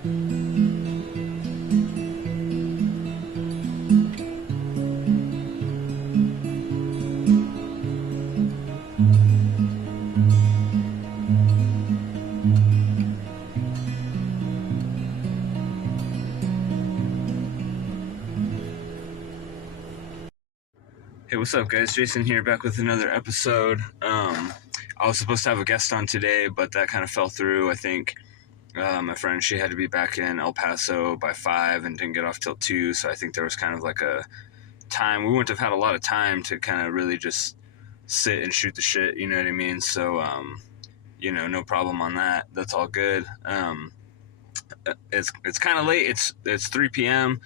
Hey, what's up, guys? Jason here, back with another episode. I was supposed to have a guest on today, but that kind of fell through. I think my friend, she had to be back in El Paso by 5 and didn't get off till 2, so I think there was kind of like a time. We wouldn't have had a lot of time to kind of really just sit and shoot the shit, you know what I mean? So, no problem on that. That's all good. It's kind of late. It's 3 p.m.,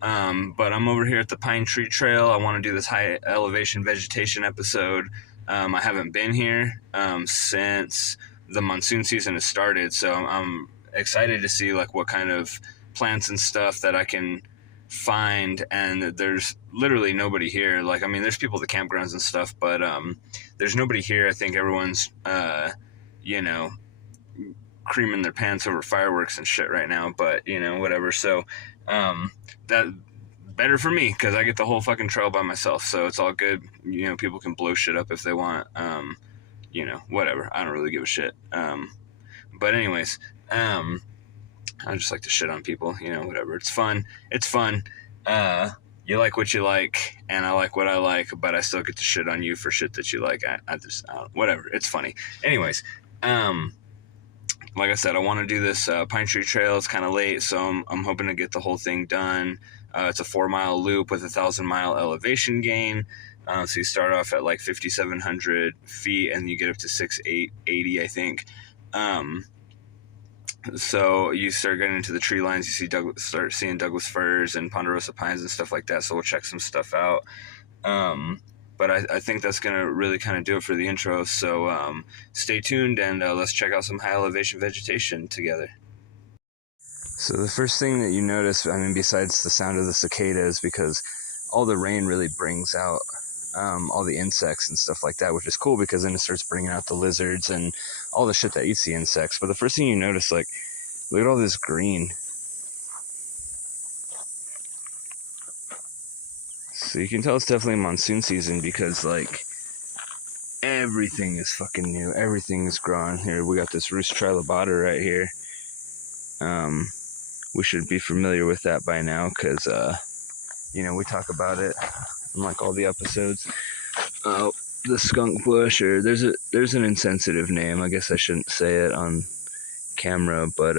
but I'm over here at the Pine Tree Trail. I want to do this high elevation vegetation episode. I haven't been here since the monsoon season has started, so I'm excited to see like what kind of plants and stuff that I can find. And there's literally nobody here. Like, I mean, there's people at the campgrounds and stuff, but there's nobody here. I think everyone's creaming their pants over fireworks and shit right now, but whatever. So that better for me, because I get the whole fucking trail by myself, so it's all good. People can blow shit up if they want. Whatever, I don't really give a shit. But anyways, I just like to shit on people, whatever. It's fun. You like what you like, and I like what I like, but I still get to shit on you for shit that you like. I whatever, it's funny. Anyways, like I said, I want to do this Pine Tree Trail. It's kind of late, so I'm hoping to get the whole thing done. It's a 4-mile loop with a 1,000-mile elevation gain. So you start off at like 5,700 feet, and you get up to 6,880, I think. So you start getting into the tree lines. You start seeing Douglas firs and ponderosa pines and stuff like that. So we'll check some stuff out. But I think that's going to really kind of do it for the intro. So stay tuned, and let's check out some high elevation vegetation together. So the first thing that you notice, besides the sound of the cicadas, because all the rain really brings out all the insects and stuff like that, which is cool because then it starts bringing out the lizards and all the shit that eats the insects. But the first thing you notice, like, look at all this green. So you can tell it's definitely monsoon season because, like, everything is fucking new. Everything is growing. Here, we got this Rus trilobata right here. We should be familiar with that by now because, we talk about it in, like, all the episodes. The skunk bush, or there's an insensitive name. I guess I shouldn't say it on camera, but,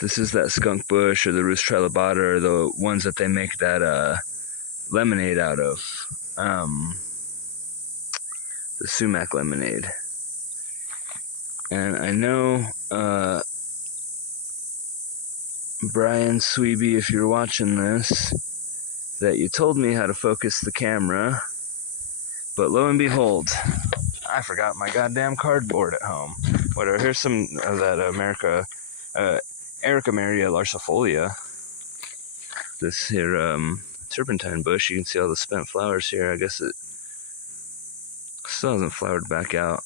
this is that skunk bush, or the Rus trilobata, or the ones that they make that lemonade out of. The sumac lemonade. And I know, Brian Sweeby, if you're watching this, that you told me how to focus the camera, but lo and behold, I forgot my goddamn cardboard at home. Whatever, here's some of that Ericameria larcifolia. This here turpentine bush, you can see all the spent flowers here. I guess it still hasn't flowered back out.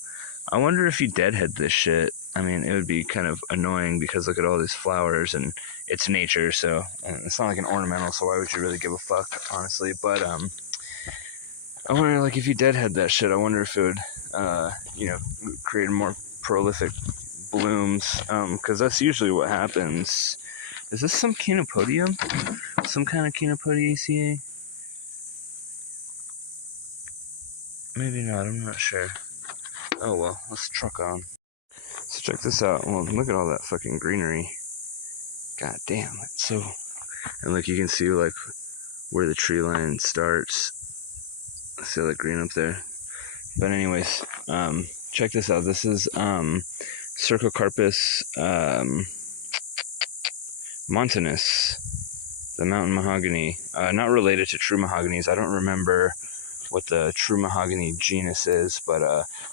I wonder if you deadhead this shit. It would be kind of annoying because look at all these flowers, and it's nature, so it's not like an ornamental, so why would you really give a fuck, honestly? But I wonder, like, if you deadhead that shit, I wonder if it would, create more prolific blooms, because that's usually what happens. Is this some Chenopodium? Some kind of Chenopodiaceae? Maybe not, I'm not sure. Oh well, let's truck on. So check this out. Well, look at all that fucking greenery. God damn, it's so... And look, you can see, like, where the tree line starts. See all that green up there? But anyways, check this out. This is Cercocarpus montanus, the mountain mahogany. Not related to true mahoganies. I don't remember what the true mahogany genus is, but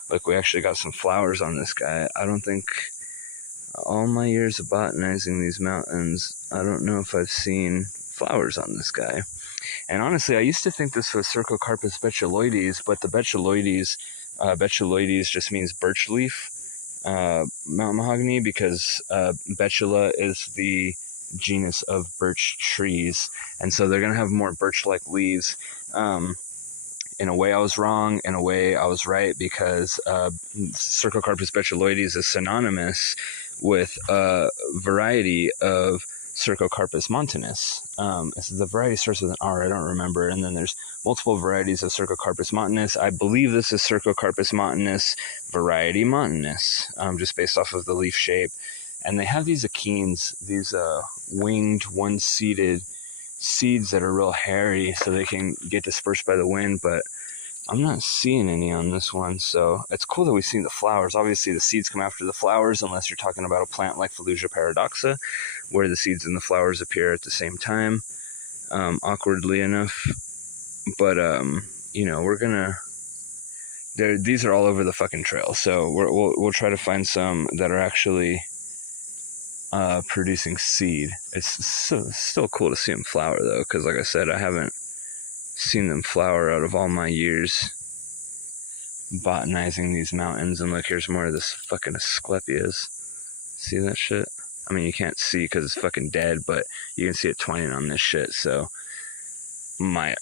look, we actually got some flowers on this guy. I don't think all my years of botanizing these mountains, I don't know if I've seen flowers on this guy. And honestly, I used to think this was Cercocarpus betuloides, but the betuloides just means birch leaf. mountain mahogany because Betula is the genus of birch trees, and so they're going to have more birch-like leaves. In a way I was wrong, in a way I was right, because Cercocarpus betuloides is synonymous with a variety of Cercocarpus montanus. The variety starts with an R, I don't remember, and then there's multiple varieties of Cercocarpus montanus. I believe this is Cercocarpus montanus variety montanus, just based off of the leaf shape. And they have these achenes, these winged, one-seeded seeds that are real hairy so they can get dispersed by the wind, but I'm not seeing any on this one. So it's cool that we've seen the flowers. Obviously the seeds come after the flowers, unless you're talking about a plant like Felusia paradoxa, where the seeds and the flowers appear at the same time, awkwardly enough. But we're gonna, these are all over the fucking trail, so we'll try to find some that are actually producing seed. It's still cool to see them flower though, because like I said, I haven't seen them flower out of all my years botanizing these mountains. And look, here's more of this fucking Asclepias. See that shit? I mean, you can't see because it's fucking dead, but you can see it twining on this shit. So my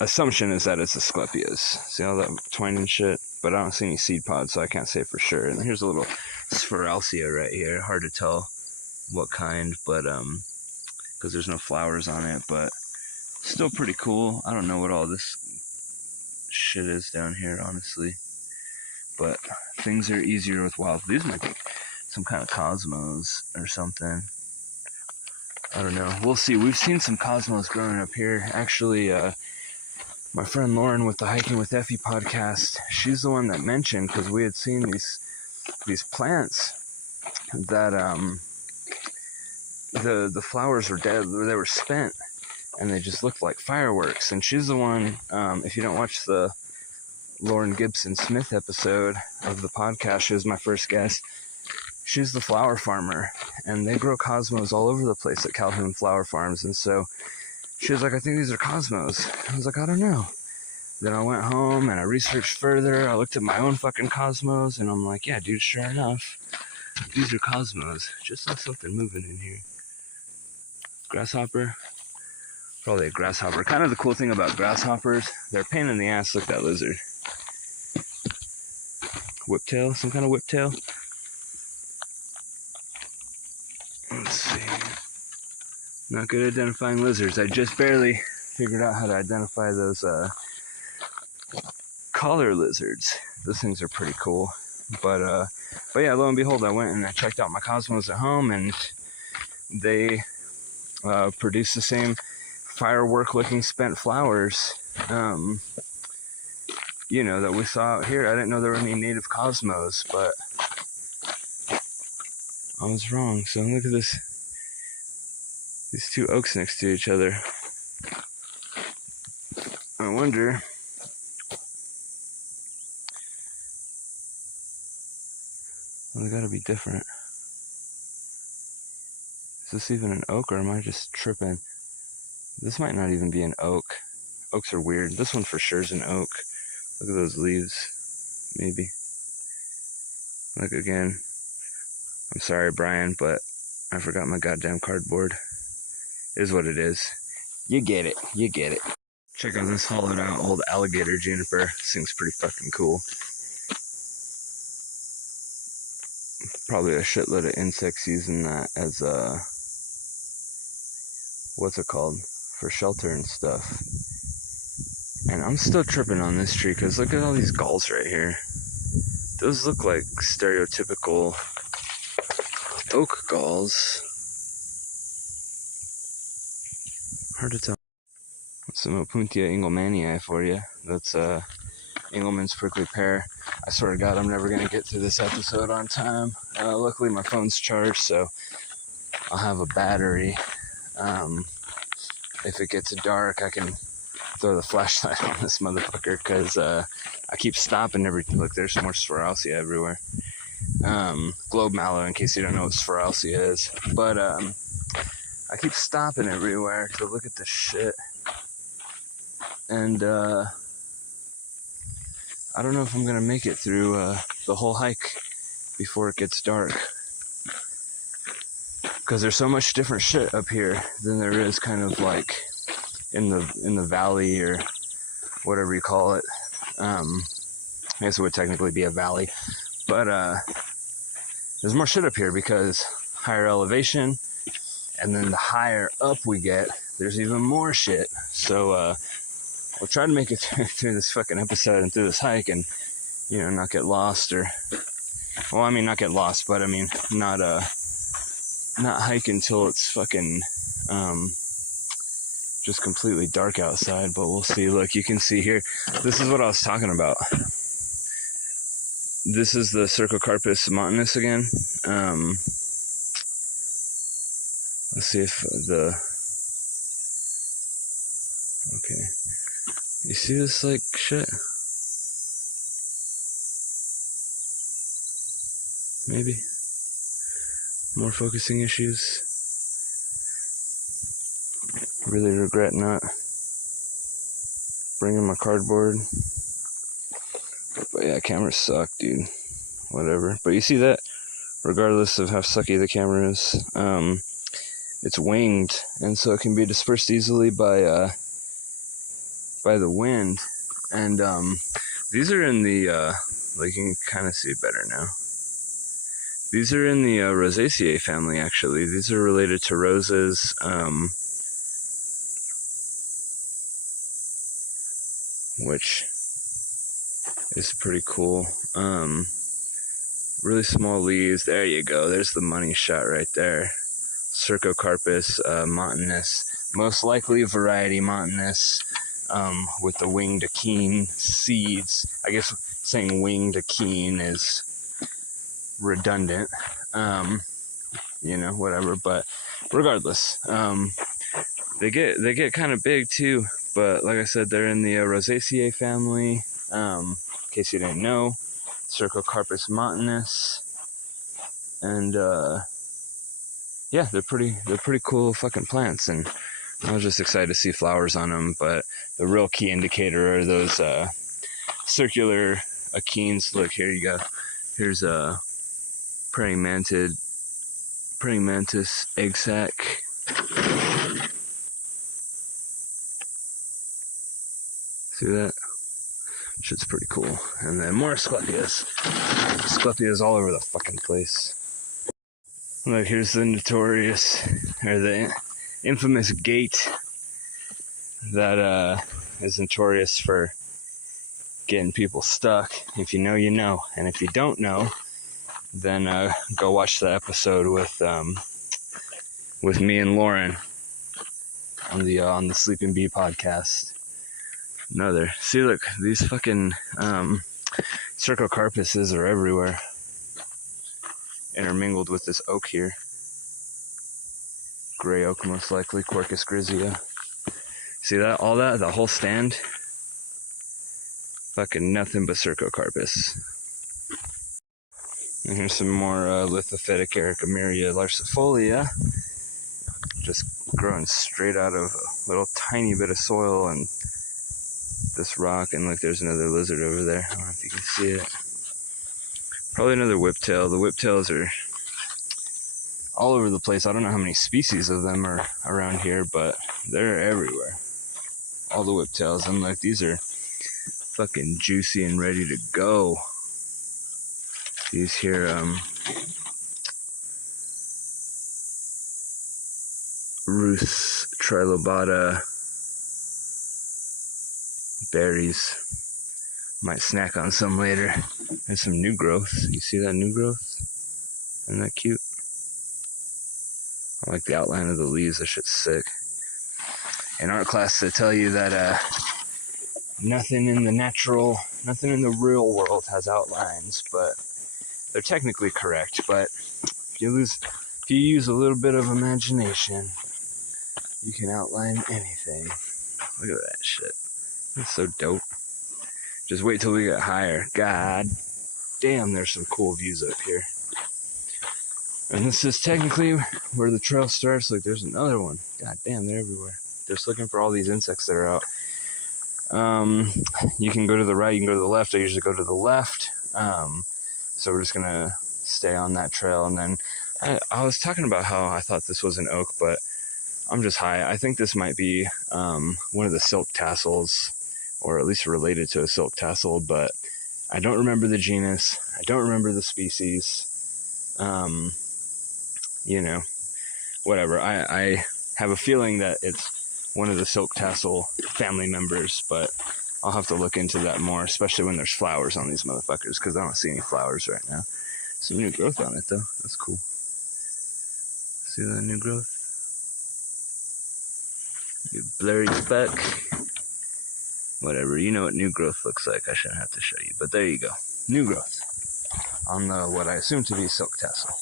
assumption is that it's Asclepias. See all that twining shit? But I don't see any seed pods, so I can't say for sure. And here's a little Spheralcia right here. Hard to tell what kind, but because there's no flowers on it, but still pretty cool. I don't know what all this shit is down here, honestly, but things are easier with wild. These might be some kind of cosmos or something. I don't know. We'll see. We've seen some cosmos growing up here. Actually, my friend Lauren with the Hiking with Effie podcast, she's the one that mentioned, because we had seen these plants that the flowers were dead, they were spent, and they just looked like fireworks. And she's the one, if you don't watch the Lauren Gibson Smith episode of the podcast, she was my first guest. She's the flower farmer, and they grow cosmos all over the place at Calhoun Flower Farms. And so she was like, I think these are cosmos. I was like, I don't know. Then I went home and I researched further. I looked at my own fucking cosmos, and I'm like, yeah, dude, sure enough, these are cosmos. Just saw something moving in here. Grasshopper? Probably a grasshopper. Kind of the cool thing about grasshoppers, they're a pain in the ass. Look at that lizard. Whiptail? Some kind of whiptail? Let's see. Not good at identifying lizards. I just barely figured out how to identify those collar lizards. Those things are pretty cool. But yeah, lo and behold, I went and I checked out my cosmos at home, and they produce the same firework-looking spent flowers, that we saw out here. I didn't know there were any native cosmos, but I was wrong. So look at this. These two oaks next to each other. I wonder. Well, they gotta be different. Is this even an oak, or am I just tripping? This might not even be an oak. Oaks are weird. This one for sure is an oak. Look at those leaves. Maybe. Look again. I'm sorry, Brian, but I forgot my goddamn cardboard. It is what it is. You get it. You get it. Check out this hollowed out old alligator juniper. This thing's pretty fucking cool. Probably a shitload of insects using that as what's it called? For shelter and stuff. And I'm still tripping on this tree, because look at all these galls right here. Those look like stereotypical oak galls. Hard to tell. Some Opuntia engelmannii for you. That's Engelmann's prickly pear. I swear to God, I'm never going to get through this episode on time. Luckily, my phone's charged, so I'll have a battery. If it gets dark, I can throw the flashlight on this motherfucker, because I keep stopping everything. Look, there's more Spheralcia everywhere. Globe mallow, in case you don't know what Spheralcia is. But I keep stopping everywhere to look at this shit. And I don't know if I'm going to make it through the whole hike. before it gets dark. Because there's so much different shit up here than there is kind of like in the valley or whatever you call it. I guess it would technically be a valley. But there's more shit up here because higher elevation, and then the higher up we get, there's even more shit. So we'll try to make it through this fucking episode and through this hike and, you know, not get lost or, well, I mean, not get lost, but I mean, not hike until it's fucking just completely dark outside. But we'll see. Look, you can see here, this is what I was talking about. This is the Cercocarpus montanus again. Let's see if okay, you see this like shit? Maybe more focusing issues. Really regret not bringing my cardboard. But yeah, cameras suck, dude. Whatever. But you see that? Regardless of how sucky the camera is, it's winged, and so it can be dispersed easily by the wind. And these are in the like, you can kind of see it better now. These are in the Rosaceae family, actually. These are related to roses. Which is pretty cool. Really small leaves. There you go. There's the money shot right there. Cercocarpus montanus. Most likely variety montanus with the winged achene seeds. I guess saying winged achene is redundant. You know, whatever. But regardless, they get kind of big too. But like I said, they're in the Rosaceae family. In case you didn't know, Cercocarpus montanus, and yeah, they're pretty cool fucking plants. And I was just excited to see flowers on them. But the real key indicator are those circular achenes. Look, here you go. Here's a praying mantis egg sac. See that? Shit's pretty cool. And then more Asclepias. Asclepias all over the fucking place. Look, here's the notorious, or the infamous gate that is notorious for getting people stuck. If you know, you know. And if you don't know, then go watch the episode with me and Lauren on the Sleeping Bee podcast. Another. See, look, these fucking Cercocarpuses are everywhere, intermingled with this oak here. Gray oak, most likely, Quercus grisea. See that? All that? The whole stand? Fucking nothing but Cercocarpus. And here's some more lithophytic Ericomeria larcifolia. Just growing straight out of a little tiny bit of soil and this rock. And look, there's another lizard over there. I don't know if you can see it. Probably another whiptail. The whiptails are all over the place. I don't know how many species of them are around here, but they're everywhere. All the whiptails. And look, these are fucking juicy and ready to go. These here, Rus trilobata berries. Might snack on some later. There's some new growth. You see that new growth? Isn't that cute? I like the outline of the leaves. That shit's sick. In art class, they tell you that nothing in the real world has outlines, but they're technically correct. But if you use a little bit of imagination, you can outline anything. Look at that shit. That's so dope. Just wait till we get higher. God damn, there's some cool views up here. And this is technically where the trail starts. Like, there's another one. God damn, they're everywhere. Just looking for all these insects that are out. You can go to the right, you can go to the left. I usually go to the left. So we're just gonna stay on that trail. And then I was talking about how I thought this was an oak, but I'm just high. I think this might be one of the silk tassels, or at least related to a silk tassel, but I don't remember the genus. I don't remember the species. You know, whatever. I have a feeling that it's one of the silk tassel family members, but I'll have to look into that more, especially when there's flowers on these motherfuckers, because I don't see any flowers right now. Some new growth on it, though. That's cool. See that new growth? You blurry speck. Whatever, you know what new growth looks like. I shouldn't have to show you, but there you go. New growth on the what I assume to be silk tassel.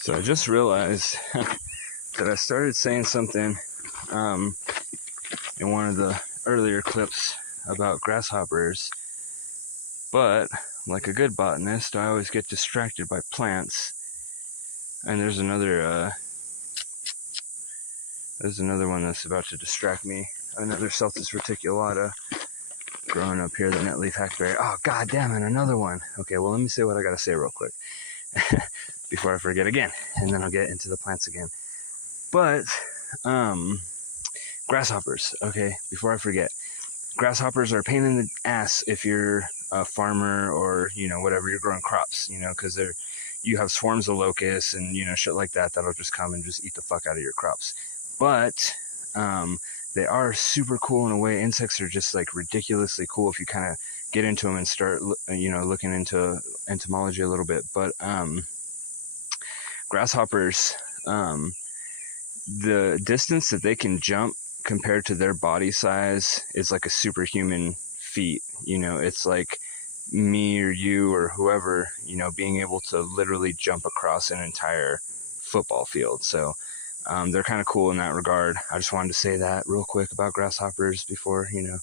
So I just realized that I started saying something in one of the earlier clips about grasshoppers, but like a good botanist, I always get distracted by plants. And there's another one that's about to distract me. Another Celtis reticulata growing up here, the netleaf hackberry. Oh, god damn it, another one. Okay, well, let me say what I gotta say real quick before I forget again, and then I'll get into the plants again. But, grasshoppers, okay, before I forget. Grasshoppers are a pain in the ass if you're a farmer or, you know, whatever, you're growing crops, you know, because you have swarms of locusts and, you know, shit like that that'll just come and just eat the fuck out of your crops. But, they are super cool in a way. Insects are just like ridiculously cool if you kind of get into them and start, you know, looking into entomology a little bit. But grasshoppers, the distance that they can jump compared to their body size is like a superhuman feat. You know, it's like me or you or whoever, you know, being able to literally jump across an entire football field. So they're kind of cool in that regard. I just wanted to say that real quick about grasshoppers before, you know,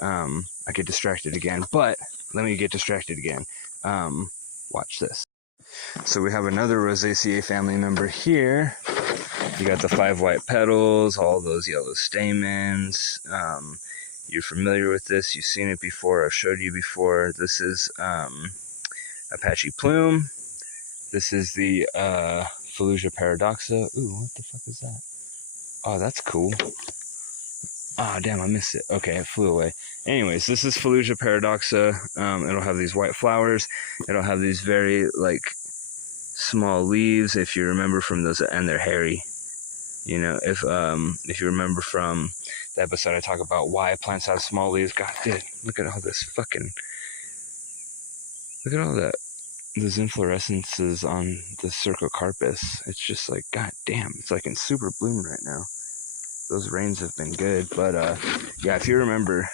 I get distracted again. But let me get distracted again. Watch this. So we have another Rosaceae family member here. You got the 5 white petals, all those yellow stamens. You're familiar with this. You've seen it before. I've showed you before. This is Apache plume. This is the Felusia paradoxa. Ooh, what the fuck is that? Oh, that's cool. Ah, oh, damn, I missed it. Okay, it flew away. Anyways, this is Felusia paradoxa. It'll have these white flowers. It'll have these very, like, small leaves, if you remember from those, and they're hairy. You know, if you remember from the episode I talk about why plants have small leaves. God, dude, look at all this fucking... Look at all that. Those inflorescences on the Cercocarpus. It's just like, god damn, it's like in super bloom right now. Those rains have been good, but yeah, if you remember,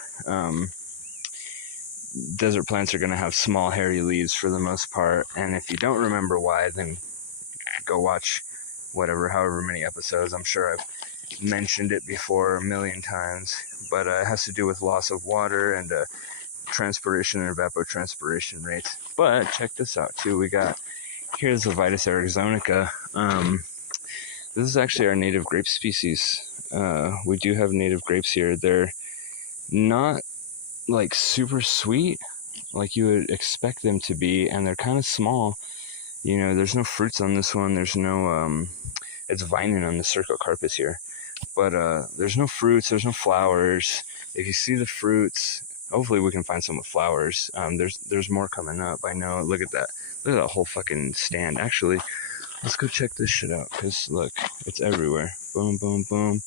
desert plants are going to have small hairy leaves for the most part, and if you don't remember why, then go watch however many episodes. I'm sure I've mentioned it before a million times, but it has to do with loss of water and transpiration and evapotranspiration rates. But check this out too. Here's the Vitis arizonica. This is actually our native grape species. We do have native grapes here. They're not like super sweet like you would expect them to be, and they're kind of small. You know, there's no fruits on this one. There's no it's vining on the Cercocarpus here, but there's no fruits, there's no flowers. If you see the fruits, hopefully we can find some with flowers. There's more coming up. I know. Look at that whole fucking stand. Actually, let's go check this shit out, because look, it's everywhere. Boom, boom, boom.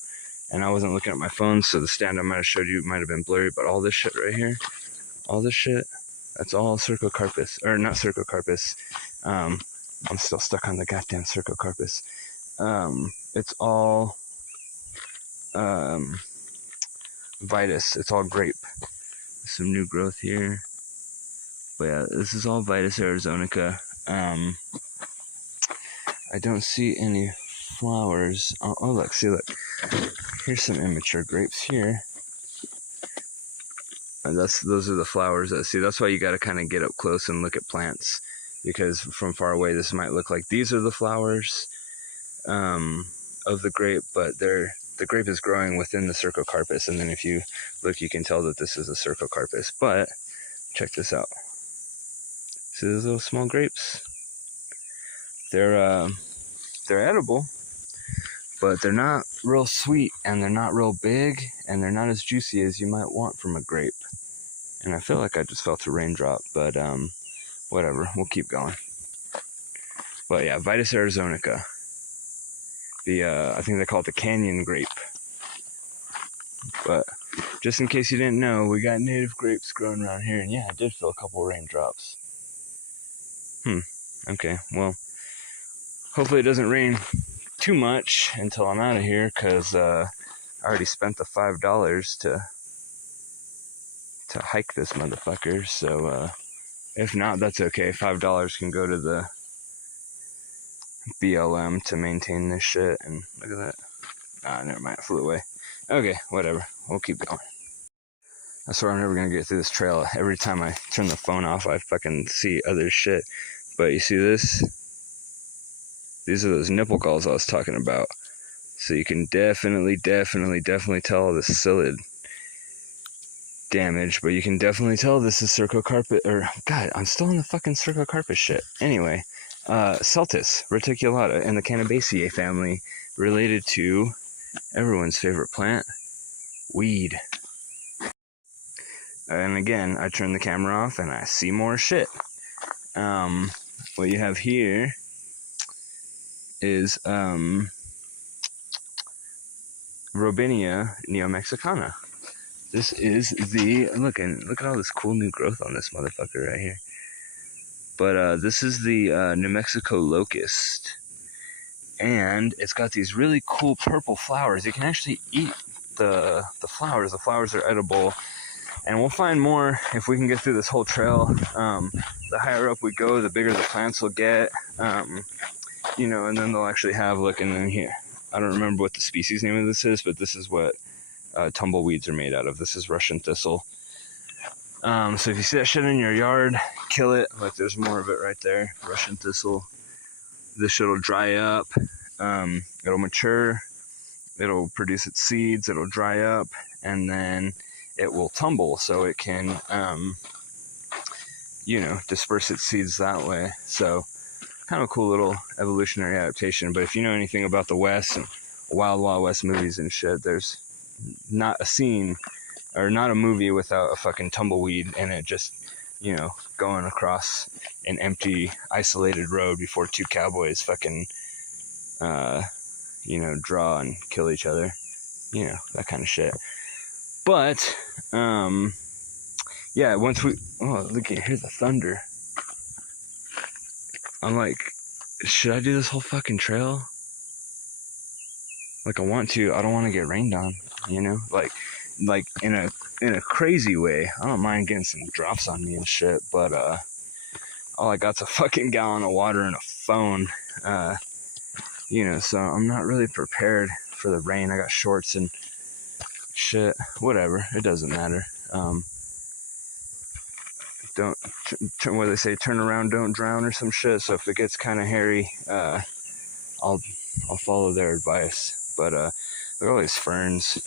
And I wasn't looking at my phone, so the stand I might have showed you might have been blurry, but all this shit right here, all this shit, that's all Cercocarpus, or not Cercocarpus. I'm still stuck on the goddamn Cercocarpus. It's all Vitis. It's all grape. Some new growth here. But yeah, this is all Vitis arizonica. I don't see any flowers. Oh look, see, look. Here's some immature grapes here. And those are the flowers that see. That's why you got to kind of get up close and look at plants, because from far away this might look like these are the flowers of the grape, but the grape is growing within the Cercocarpus, and then if you look, you can tell that this is a Cercocarpus. But check this out. See those little small grapes? They're edible, but they're not real sweet, and they're not real big, and they're not as juicy as you might want from a grape. And I feel like I just felt a raindrop, but whatever, we'll keep going. But yeah, Vitis arizonica. I think they call it the canyon grape. But just in case you didn't know, we got native grapes growing around here, and yeah, I did feel a couple raindrops. Okay, well, hopefully it doesn't rain too much until I'm out of here, because I already spent the $5 to hike this motherfucker, so if not, that's okay. $5 can go to the BLM to maintain this shit, and look at that. Ah, never mind, it flew away. Okay, whatever, we'll keep going. I swear I'm never gonna get through this trail. Every time I turn the phone off, I fucking see other shit. But you see this? These are those nipple galls I was talking about. So you can definitely tell this psyllid damage, but you can definitely tell this is cercocarpus, or God, I'm still in the fucking cercocarpus shit. Anyway, Celtis reticulata in the Cannabaceae family, related to everyone's favorite plant, weed. And again, I turn the camera off and I see more shit. What you have here is Robinia neomexicana. This is look at all this cool new growth on this motherfucker right here. But this is the New Mexico locust, and it's got these really cool purple flowers. You can actually eat the flowers. The flowers are edible, and we'll find more if we can get through this whole trail. The higher up we go, the bigger the plants will get. You know, and then they'll actually have, look, and then here, I don't remember what the species name of this is, but this is what tumbleweeds are made out of. This is Russian thistle. So if you see that shit in your yard, kill it. Like, there's more of it right there. Russian thistle. This shit will dry up. It'll mature. It'll produce its seeds. It'll dry up, and then it will tumble, so it can, you know, disperse its seeds that way. So kind of a cool little evolutionary adaptation. But if you know anything about the West and Wild Wild West movies and shit, there's not a scene or not a movie without a fucking tumbleweed in it, just, you know, going across an empty, isolated road before two cowboys fucking, you know, draw and kill each other. You know, that kind of shit. But, yeah, once we, oh, look at, here's the thunder. I'm like, should I do this whole fucking trail? Like, I want to. I don't want to get rained on, you know? Like in a crazy way. I don't mind getting some drops on me and shit, but all I got's a fucking gallon of water and a phone. You know, so I'm not really prepared for the rain. I got shorts and shit. Whatever. It doesn't matter. Don't, what do they say? Turn around, don't drown, or some shit. So if it gets kind of hairy, I'll follow their advice. But look at all these ferns.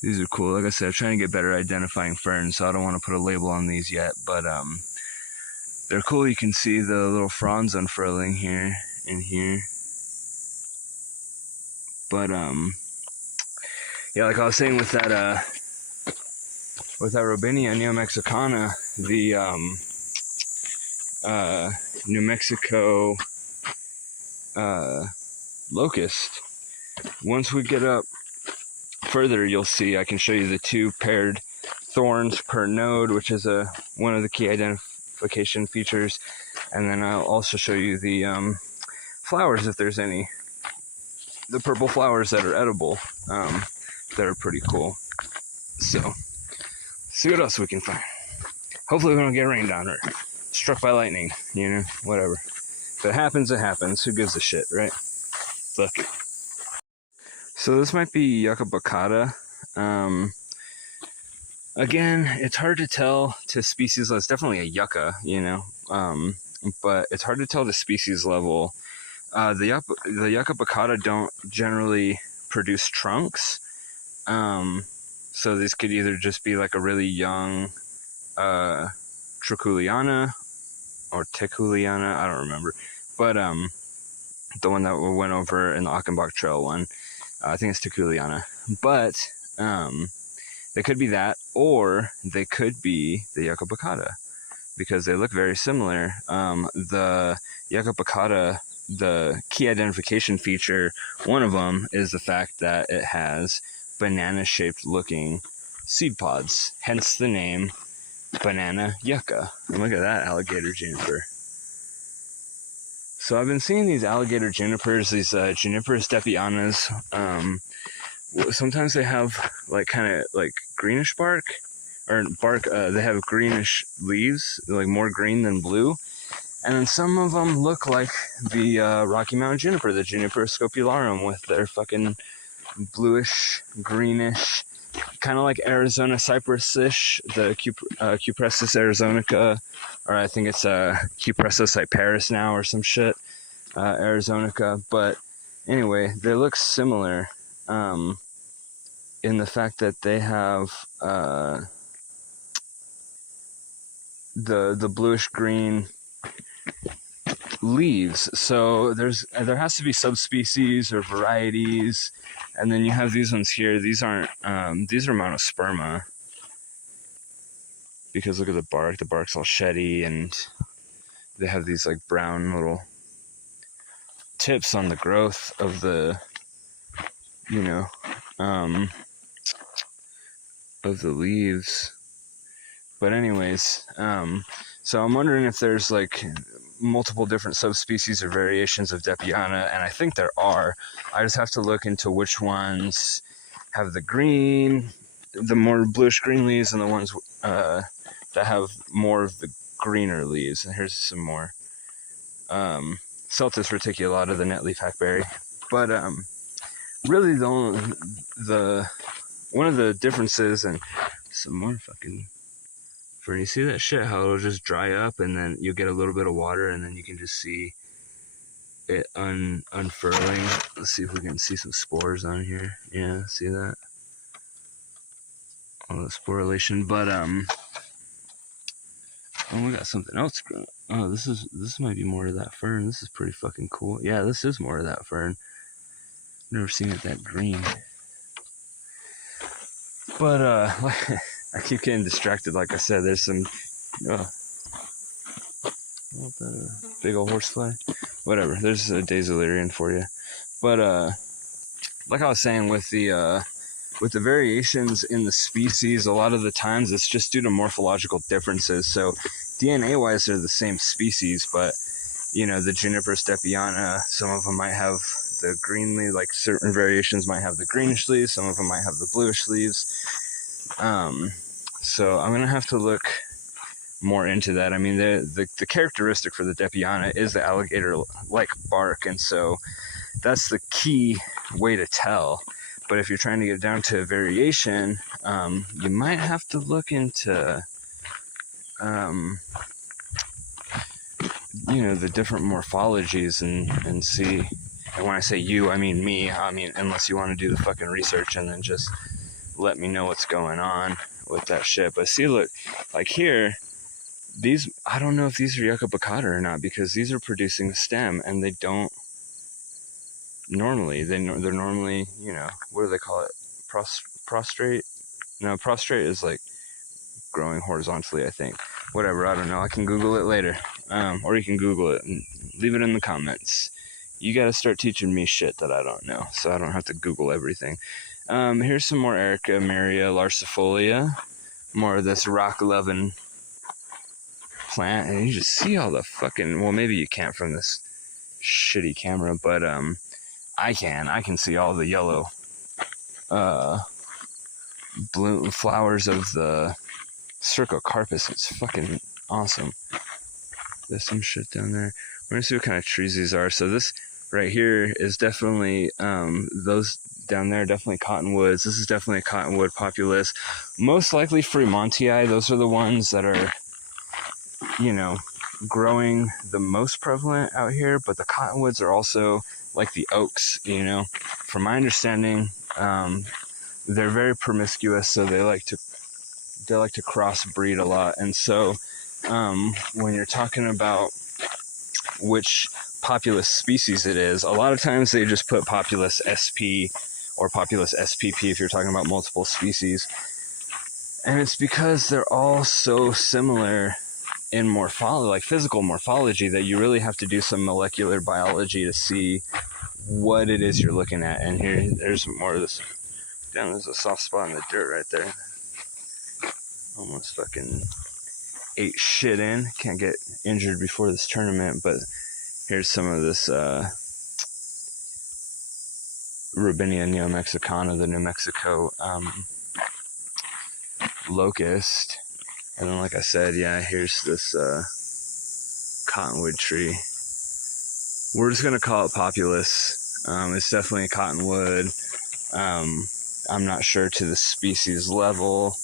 These are cool. Like I said, I'm trying to get better identifying ferns, so I don't want to put a label on these yet. But they're cool. You can see the little fronds unfurling here and here. But yeah, like I was saying with that Robinia neomexicana, the New Mexico locust, once we get up further, you'll see, I can show you the two paired thorns per node, which is one of the key identification features. And then I'll also show you the flowers, if there's any. The purple flowers that are edible, that are pretty cool. So, see what else we can find. Hopefully we don't get rained on or struck by lightning, you know, whatever. If it happens, it happens. Who gives a shit, right? Fuck it. So this might be Yucca baccata. Again, it's hard to tell to species level. It's definitely a yucca, you know, but it's hard to tell the species level. The Yucca baccata don't generally produce trunks. So this could either just be like a really young trichuliana or teculiana, I don't remember, but the one that we went over in the Achenbach Trail one, I think it's teculiana, but they could be that, or they could be the yucca baccata, because they look very similar. The yucca baccata, the key identification feature, one of them is the fact that it has banana-shaped looking seed pods, hence the name banana yucca. And look at that alligator juniper. So I've been seeing these alligator junipers, these Juniperus depianas. Sometimes they have like kind of like greenish bark, or bark. They have greenish leaves, like more green than blue. And then some of them look like the Rocky Mountain juniper, the Juniper scopularum, with their fucking bluish, greenish, kind of like Arizona cypress-ish, the Cupressus arizonica, or I think it's Cupressus cyparis now or some shit, arizonica. But anyway, they look similar in the fact that they have the bluish green leaves. So there has to be subspecies or varieties, and then you have these ones here. These aren't these are monosperma, because look at the bark. The bark's all sheddy, and they have these like brown little tips on the growth of the, you know, of the leaves. But anyways, so I'm wondering if there's like multiple different subspecies or variations of depiana, and I think there are. I just have to look into which ones have the green, the more bluish green leaves, and the ones that have more of the greener leaves. And here's some more. Celtis reticulata, the netleaf hackberry. But really the one of the differences, and some more fucking, for you see that shit, how it'll just dry up and then you get a little bit of water and then you can just see it unfurling. Let's see if we can see some spores on here. Yeah, see that? All the sporulation. But oh, we got something else growing. Oh, this might be more of that fern. This is pretty fucking cool. Yeah, this is more of that fern. Never seen it that green. But I keep getting distracted. Like I said, there's some big old horsefly. Whatever. There's a Daisylirian for you. But like I was saying, with the variations in the species, a lot of the times it's just due to morphological differences. So DNA-wise, they're the same species, but you know, the Juniperus depiana, some of them might have the green leaves, like certain variations might have the greenish leaves, some of them might have the bluish leaves. So I'm gonna have to look more into that. I mean, the characteristic for the depiana is the alligator-like bark, and so that's the key way to tell. But if you're trying to get down to a variation, you might have to look into you know, the different morphologies and see. And when I say you, I mean me. I mean, unless you want to do the fucking research and then just let me know what's going on with that shit. But see, look, like here, these, I don't know if these are yucca baccata or not, because these are producing a stem, and they don't normally. They're normally, you know, what do they call it? Prostrate? No, prostrate is like growing horizontally, I think. Whatever, I don't know. I can Google it later. Or you can Google it and leave it in the comments. You gotta start teaching me shit that I don't know, so I don't have to Google everything. Here's some more Erica Maria larcifolia. More of this rock-loving plant. And you just see all the fucking... Well, maybe you can't from this shitty camera, but I can see all the yellow bloom flowers of the Circocarpus. It's fucking awesome. There's some shit down there. We're gonna see what kind of trees these are. So this right here is definitely those down there, definitely cottonwoods. This is definitely a cottonwood populace. Most likely Fremontii. Those are the ones that are, you know, growing the most prevalent out here. But the cottonwoods are also like the oaks, you know. From my understanding, they're very promiscuous, so they like to crossbreed a lot. And so when you're talking about which populus species it is, a lot of times they just put populus SP or populus SPP if you're talking about multiple species. And it's because they're all so similar in morphology, like physical morphology, that you really have to do some molecular biology to see what it is you're looking at. And here, there's more of this. Damn, there's a soft spot in the dirt right there. Almost fucking ate shit in. Can't get injured before this tournament, but here's some of this Robinia neomexicana, the New Mexico locust. And then, like I said, yeah, here's this cottonwood tree. We're just gonna call it populus. It's definitely a cottonwood. I'm not sure to the species level.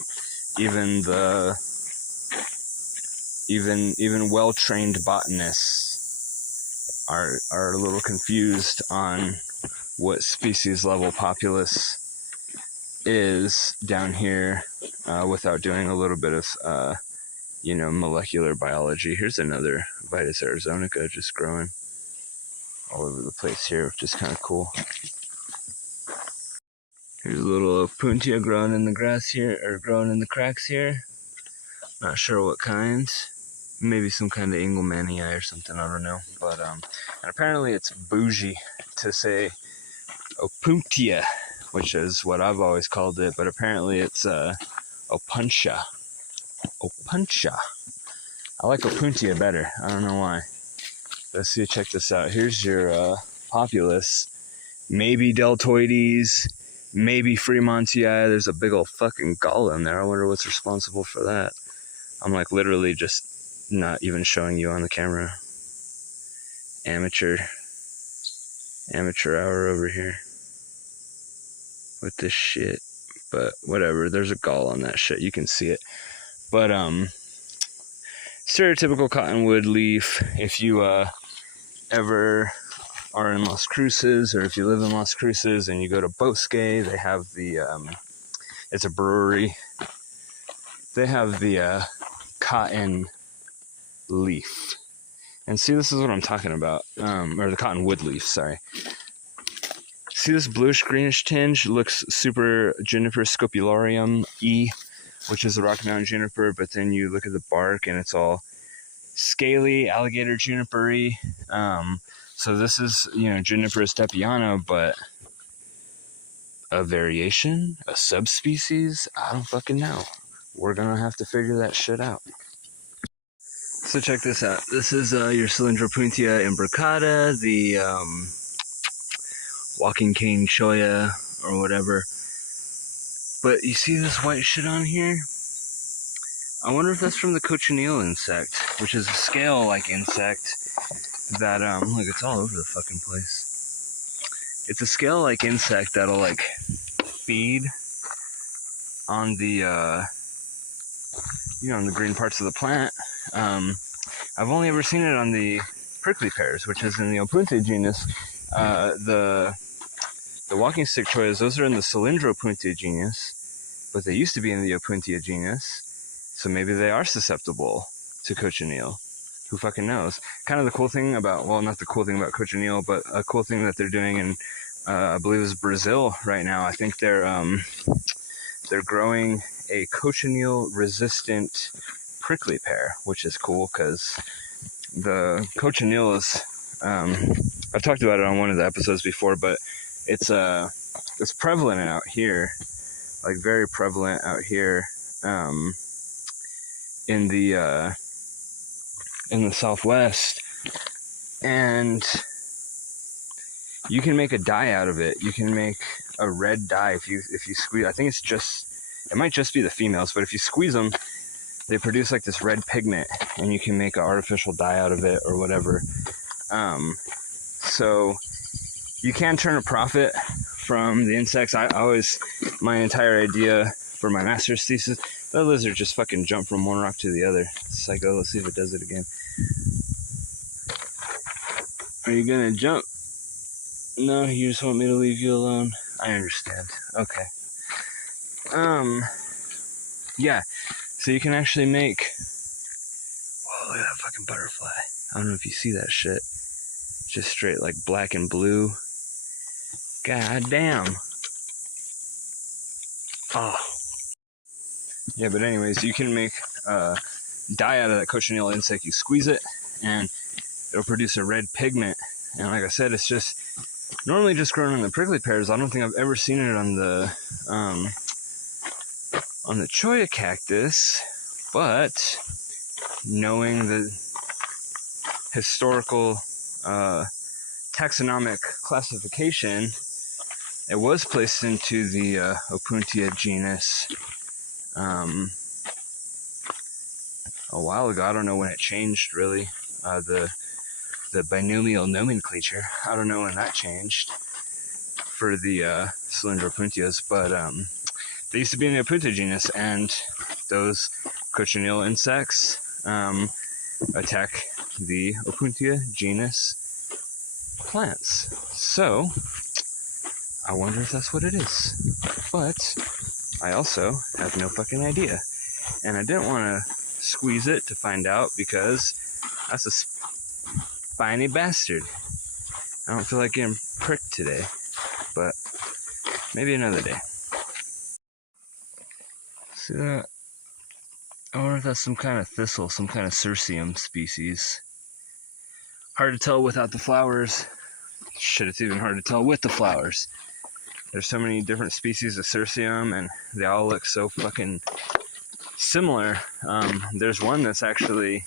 Even well-trained botanists are a little confused on what species level populus is down here without doing a little bit of molecular biology. Here's another Vitis arizonica just growing all over the place here, which is kind of cool. Here's a little Opuntia growing in the grass here, or growing in the cracks here. Not sure what kind. Maybe some kind of Engelmannii or something, I don't know. But and apparently it's bougie to say Opuntia, which is what I've always called it, but apparently it's Opuntia. Opuntia. I like Opuntia better. I don't know why. Let's see, check this out. Here's your populus. Maybe deltoides, maybe Fremontii. There's a big old fucking gall in there. I wonder what's responsible for that. I'm like literally just not even showing you on the camera. Amateur hour over here with this shit. But whatever, there's a gall on that shit. You can see it. But stereotypical cottonwood leaf. If you ever are in Las Cruces, or if you live in Las Cruces and you go to Bosque, they have the it's a brewery. They have the cotton leaf. And see, this is what I'm talking about. Or the cottonwood leaf, sorry. See this bluish greenish tinge? Looks super Juniper scopularium-y, which is the Rocky Mountain juniper, but then you look at the bark and it's all scaly, alligator juniper-y. So this is, Juniper stepiana, but a variation, a subspecies? I don't fucking know. We're gonna have to figure that shit out. So check this out. This is your Cylindropuntia imbricata, the walking cane cholla, or whatever. But you see this white shit on here? I wonder if that's from the cochineal insect, which is a scale-like insect that, look, it's all over the fucking place. It's a scale-like insect that'll, like, feed on the, on the green parts of the plant. I've only ever seen it on the prickly pears, which is in the Opuntia genus. The walking stick chollas, those are in the Cylindropuntia genus, but they used to be in the Opuntia genus, so maybe they are susceptible to cochineal. Who fucking knows? Kind of the cool thing about, well, not the cool thing about cochineal, but a cool thing that they're doing in, I believe it's Brazil right now. I think they're growing a cochineal-resistant prickly pear, which is cool because the cochineal is, I've talked about it on one of the episodes before, but it's prevalent out here, like very prevalent out here, in the Southwest, and you can make a dye out of it. You can make a red dye if you squeeze. I think it might just be the females, but if you squeeze them, they produce like this red pigment, and you can make an artificial dye out of it or whatever. So you can turn a profit from the insects. My entire idea for my master's thesis, that lizard just fucking jumped from one rock to the other. Psycho, let's see if it does it again. Are you gonna jump? No, you just want me to leave you alone? I understand. Okay. Yeah. So you can actually make fucking butterfly. I don't know if you see that shit. Just straight like black and blue. God damn. Oh. Yeah, but anyways, you can make dye out of that cochineal insect. You squeeze it and it'll produce a red pigment. And like I said, it's just normally just grown on the prickly pears. I don't think I've ever seen it on the cholla cactus, but knowing the historical taxonomic classification, it was placed into the Opuntia genus a while ago. I don't know when it changed, really. The binomial nomenclature, I don't know when that changed for the Cylindropuntias, but they used to be in the Opuntia genus, and those cochineal insects attack the Opuntia genus plants. So I wonder if that's what it is. But I also have no fucking idea. And I didn't want to squeeze it to find out because that's a spiny bastard. I don't feel like getting pricked today. But maybe another day. See that? I wonder if that's some kind of thistle, some kind of Cirsium species. Hard to tell without the flowers. Shit, it's even hard to tell with the flowers. There's so many different species of Cirsium, and they all look so fucking similar. There's one that's actually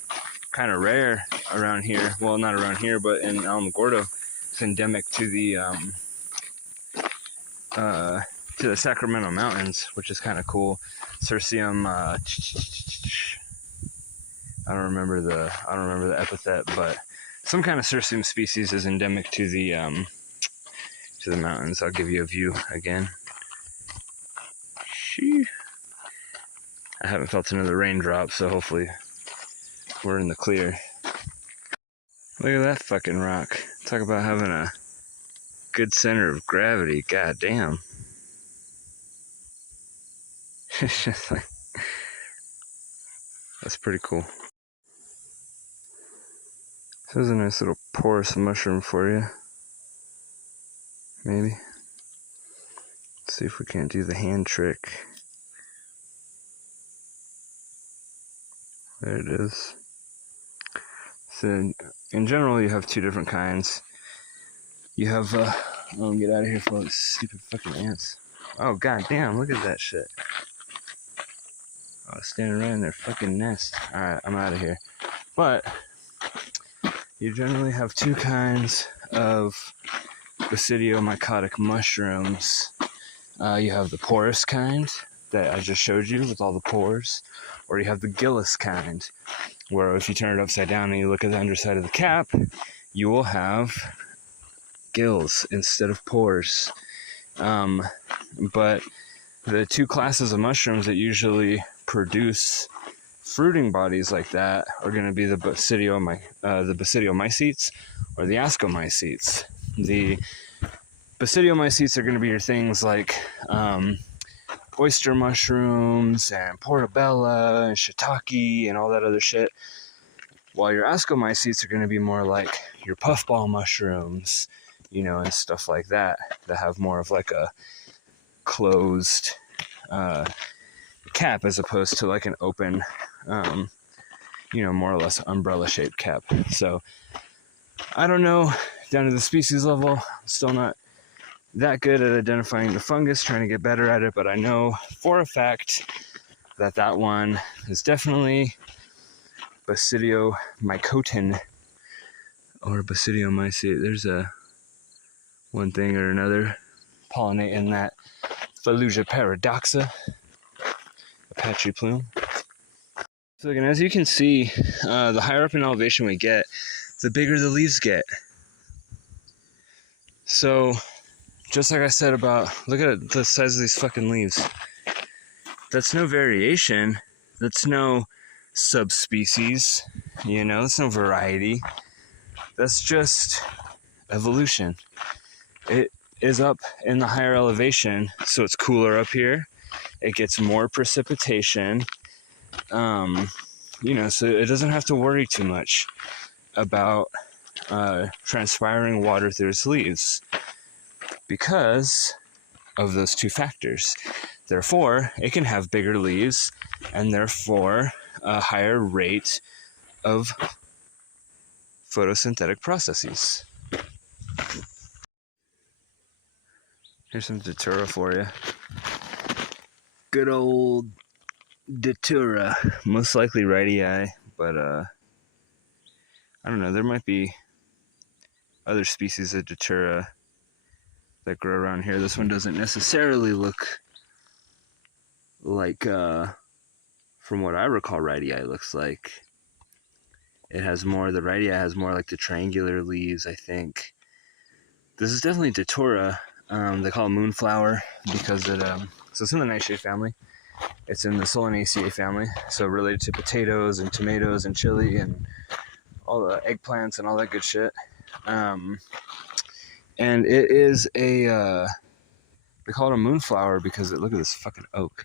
kind of rare around here. Well, not around here, but in Alamogordo. It's endemic to the Sacramento Mountains, which is kind of cool. Cirsium, I don't remember the epithet, but some kind of Cirsium species is endemic to the mountains. I'll give you a view again. I haven't felt another raindrop, so hopefully we're in the clear. Look at that fucking rock. Talk about having a good center of gravity. God damn. It's just like, that's pretty cool. This is a nice little porous mushroom for you. Maybe. Let's see if we can't do the hand trick. There it is. So, in general, you have two different kinds. You have, oh, get out of here for those stupid fucking ants. Oh, god damn, look at that shit. Oh, standing right in their fucking nest. Alright, I'm out of here. But, you generally have two kinds of basidiomycotic mushrooms. You have the porous kind that I just showed you with all the pores, or you have the gillus kind, where if you turn it upside down and you look at the underside of the cap, you will have gills instead of pores. But the two classes of mushrooms that usually produce fruiting bodies like that are going to be the basidiomycetes or the ascomycetes. The basidiomycetes are going to be your things like oyster mushrooms and portobello and shiitake and all that other shit, while your ascomycetes are going to be more like your puffball mushrooms, you know, and stuff like that have more of like a closed cap as opposed to like an open, you know, more or less umbrella shaped cap. So I don't know, down to the species level, I'm still not that good at identifying the fungus, trying to get better at it, but I know for a fact that that one is definitely basidiomycotin or basidiomycete. There's a one thing or another pollinating that Fallujah paradoxa, Apache plume. So again, as you can see, the higher up in elevation we get, the bigger the leaves get. So just like I said about, look at the size of these fucking leaves. That's no variation. That's no subspecies. You know, that's no variety. That's just evolution. It is up in the higher elevation, so it's cooler up here. It gets more precipitation. so it doesn't have to worry too much about transpiring water through its leaves because of those two factors. Therefore, it can have bigger leaves and therefore a higher rate of photosynthetic processes. Here's some datura for you. Good old datura. Most likely rightii, but I don't know. There might be other species of datura that grow around here. This one doesn't necessarily look like, from what I recall, rightii looks like. It has more, the rightii has more like the triangular leaves, I think. This is definitely datura. They call it moonflower because it, so it's in the nightshade family. It's in the Solanaceae family, so related to potatoes and tomatoes and chili and all the eggplants and all that good shit. And it is a, they call it a moonflower because look at this fucking oak.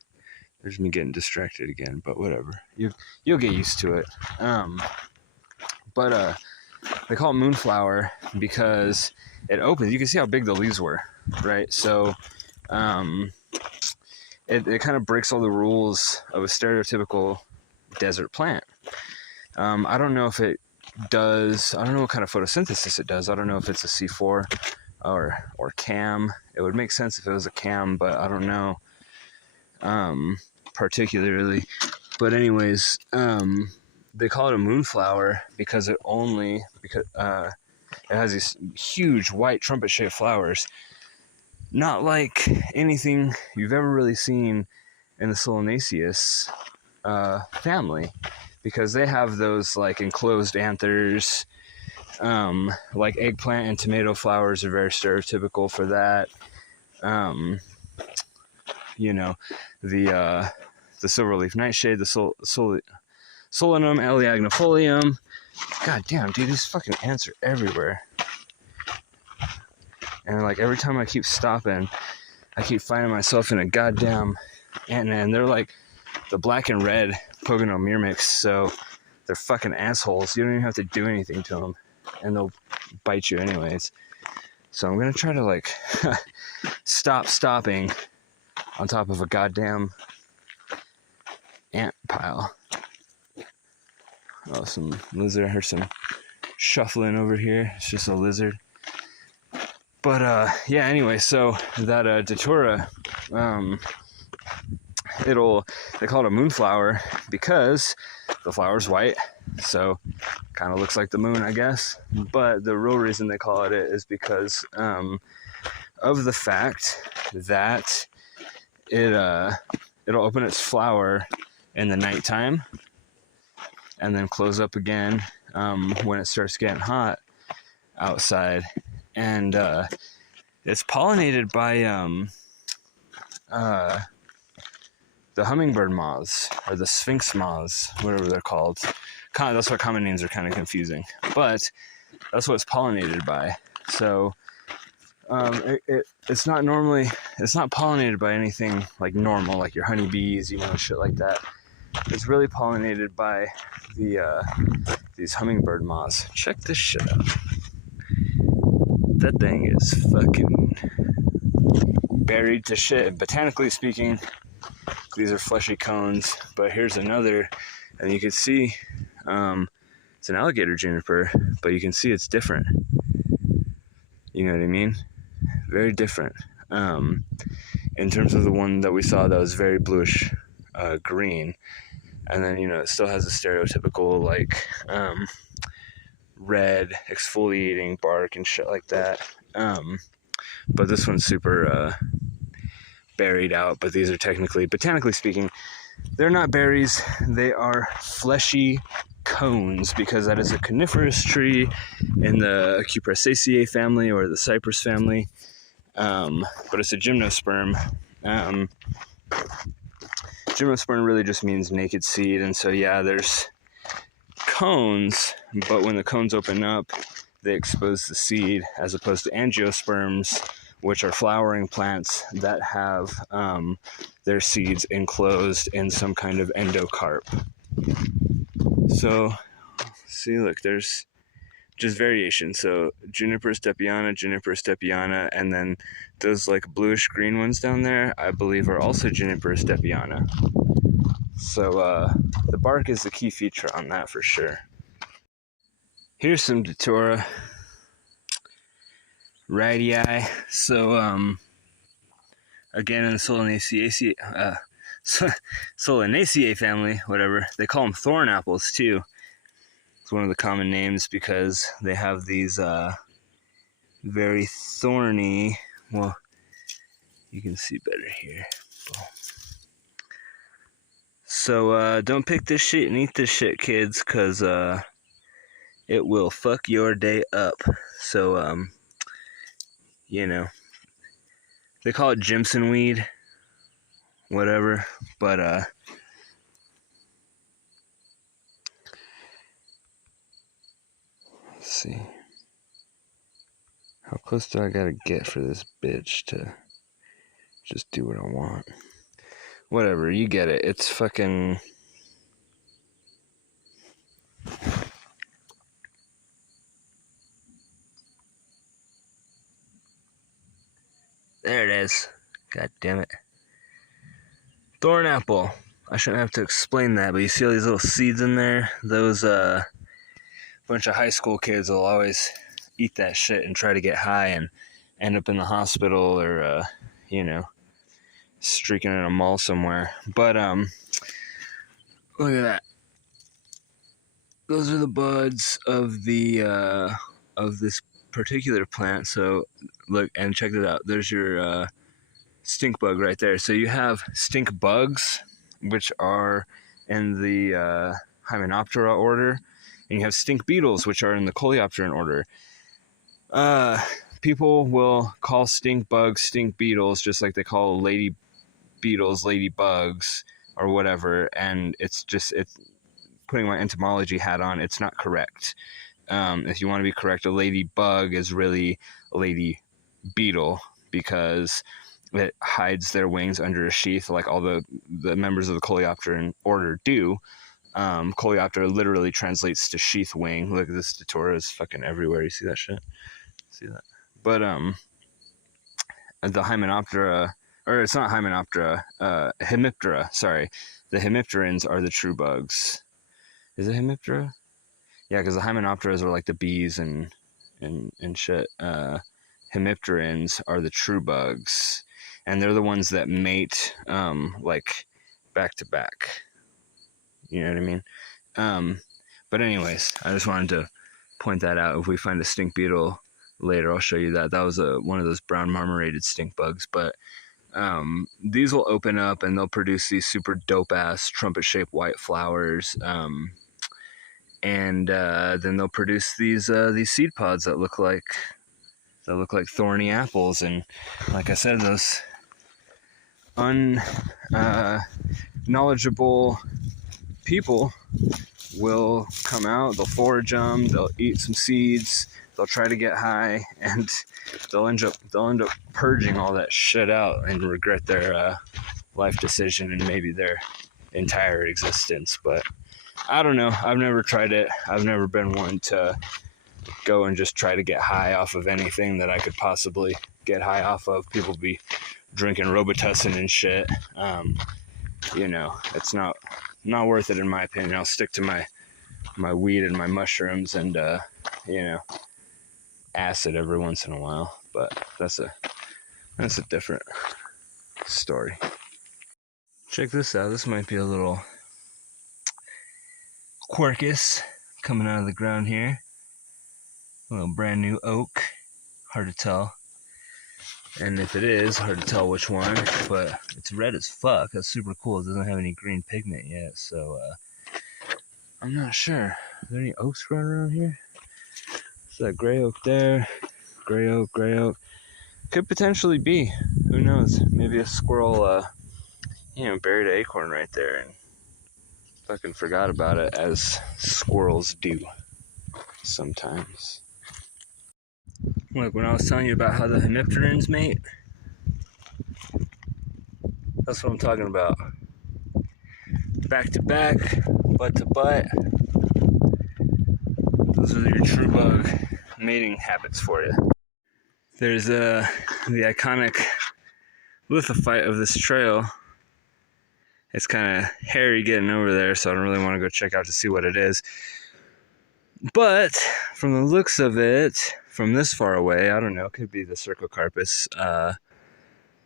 There's me getting distracted again, but whatever. You'll get used to it. But they call it moonflower because it opens. You can see how big the leaves were, right? So it kind of breaks all the rules of a stereotypical desert plant. I don't know if it does. I don't know what kind of photosynthesis it does. I don't know if it's a C4 or CAM. It would make sense if it was a CAM, but I don't know particularly. But anyways, they call it a moonflower because it has these huge white trumpet-shaped flowers. Not like anything you've ever really seen in the Solanaceous family, because they have those like enclosed anthers. Like eggplant and tomato flowers are very stereotypical for that. The silverleaf nightshade, the Solanum elagnifolium. God damn, dude, these fucking ants are everywhere. And like every time I keep stopping, I keep finding myself in a goddamn ant, and they're like the black and red Pogonomyrmex, so they're fucking assholes. You don't even have to do anything to them, and they'll bite you anyways. So I'm gonna try to like stopping on top of a goddamn ant pile. Oh, some lizard. I heard some shuffling over here. It's just a lizard. But yeah, anyway, so that datura, they call it a moonflower because the flower's white, so kind of looks like the moon, I guess. But the real reason they call it is because of the fact that it'll open its flower in the nighttime and then close up again when it starts getting hot outside. And it's pollinated by the hummingbird moths, or the sphinx moths, whatever they're called. That's why common names are kind of confusing, but that's what it's pollinated by. So it's not pollinated by anything like normal, like your honeybees, shit like that. It's really pollinated by these hummingbird moths. Check this shit out. That thing is fucking buried to shit. Botanically speaking, these are fleshy cones, but here's another, and you can see it's an alligator juniper, but you can see it's different. You know what I mean? Very different. In terms of the one that we saw that was very bluish green, and then it still has a stereotypical like red exfoliating bark and shit like that. But this one's super buried out. But these are technically, botanically speaking, they're not berries. They are fleshy cones, because that is a coniferous tree in the Cupressaceae family, or the cypress family. But it's a gymnosperm. Gymnosperm really just means naked seed, and so yeah, there's cones, but when the cones open up, they expose the seed, as opposed to angiosperms, which are flowering plants that have their seeds enclosed in some kind of endocarp. So, see, look, there's just variation. So Juniper stepiana, and then those like bluish green ones down there, I believe are also Juniper stepiana. So the bark is the key feature on that for sure. Here's some Datura radii. So again in the Solanaceae family, whatever. They call them thorn apples too. It's one of the common names because they have these very thorny, well, you can see better here. So don't pick this shit and eat this shit, kids, because it will fuck your day up. So you know, they call it Jimson weed, whatever, but let's see. How close do I gotta get for this bitch to just do what I want? Whatever, you get it. It's fucking... There it is. God damn it. Thorn apple. I shouldn't have to explain that, but you see all these little seeds in there? Those, bunch of high school kids will always eat that shit and try to get high and end up in the hospital or, you know, streaking in a mall somewhere. But, look at that. Those are the buds of the, of this particular plant. So, look, and check it out. There's your, stink bug right there. So you have stink bugs, which are in the Hymenoptera order, and you have stink beetles, which are in the Coleopteran order. People will call stink bugs stink beetles, just like they call lady beetles ladybugs or whatever, and it's putting my entomology hat on. It's not correct. If you want to be correct, a ladybug is really a lady beetle because it hides their wings under a sheath like all the members of the Coleopteran order do. Coleoptera literally translates to sheath wing. Look at this, Datura is fucking everywhere. You see that shit? See that? But the Hymenoptera, or it's not Hymenoptera, hemiptera, sorry. The hemipterans are the true bugs. Is it hemiptera? Yeah, because the Hymenopteras are like the bees and shit. Hemipterans are the true bugs. And they're the ones that mate, like, back to back. You know what I mean? But anyways, I just wanted to point that out. If we find a stink beetle later, I'll show you that. That was one of those brown marmorated stink bugs. But these will open up and they'll produce these super dope-ass trumpet-shaped white flowers. And then they'll produce these seed pods that look like thorny apples. And like I said, those knowledgeable people will come out, they'll forage them, they'll eat some seeds, they'll try to get high, and they'll end up purging all that shit out and regret their life decision and maybe their entire existence. But I don't know, I've never tried it. I've never been one to go and just try to get high off of anything that I could possibly get high off of. People be drinking Robitussin and shit. You know, it's not worth it in my opinion. I'll stick to my weed and my mushrooms and you know, acid every once in a while. But that's a different story. Check this out. This might be a little Quercus coming out of the ground here. A little brand new oak. Hard to tell. And if it is, hard to tell which one, but it's red as fuck. That's super cool. It doesn't have any green pigment yet, so I'm not sure. Are there any oaks growing around here? So that gray oak there, gray oak. Could potentially be. Who knows? Maybe a squirrel, you know, buried an acorn right there and fucking forgot about it, as squirrels do sometimes. Look, when I was telling you about how the hemipterans mate, that's what I'm talking about. Back to back, butt to butt, Those are your true bug mating habits for you. There's the iconic lithophite of this trail. It's kind of hairy getting over there, so I don't really want to go check out to see what it is. But from the looks of it, from this far away, I don't know, it could be the Cercocarpus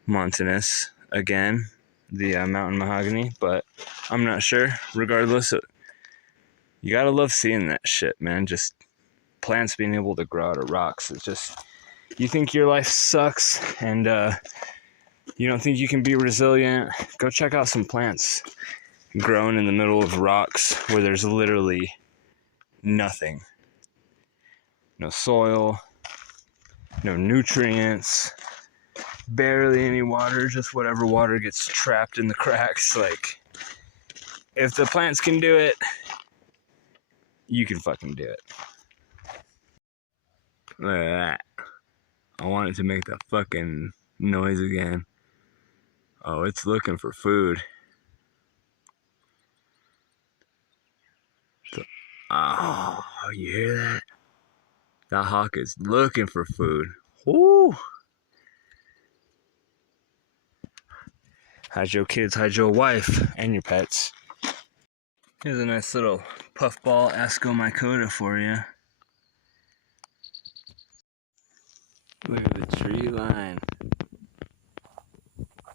montanus again, the mountain mahogany, but I'm not sure. Regardless, you gotta love seeing that shit, man. Just plants being able to grow out of rocks. It's just, you think your life sucks and you don't think you can be resilient, go check out some plants growing in the middle of rocks where there's literally nothing. No soil, no nutrients, barely any water, just whatever water gets trapped in the cracks. Like, if the plants can do it, you can fucking do it. Look at that. I want it to make that fucking noise again. Oh, it's looking for food. Oh, you hear that? That hawk is looking for food. Woo! Hide your kids, hide your wife, and your pets. Here's a nice little puffball Ascomycota for you. Look at the tree line.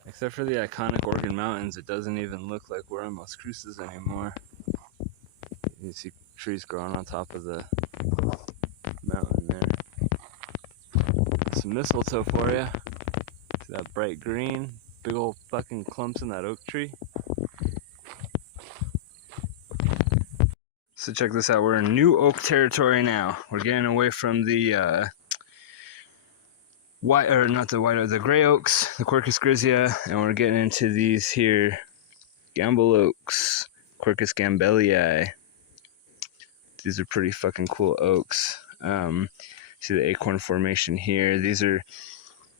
Except for the iconic Organ Mountains, it doesn't even look like we're on Las Cruces anymore. You see trees growing on top of the mountain there. Some mistletoe for you. See that bright green? Big old fucking clumps in that oak tree. So check this out, we're in new oak territory now. We're getting away from the the gray oaks, the Quercus grizzia, and we're getting into these here gamble oaks, Quercus gambellii. These are pretty fucking cool oaks. See the acorn formation here. These are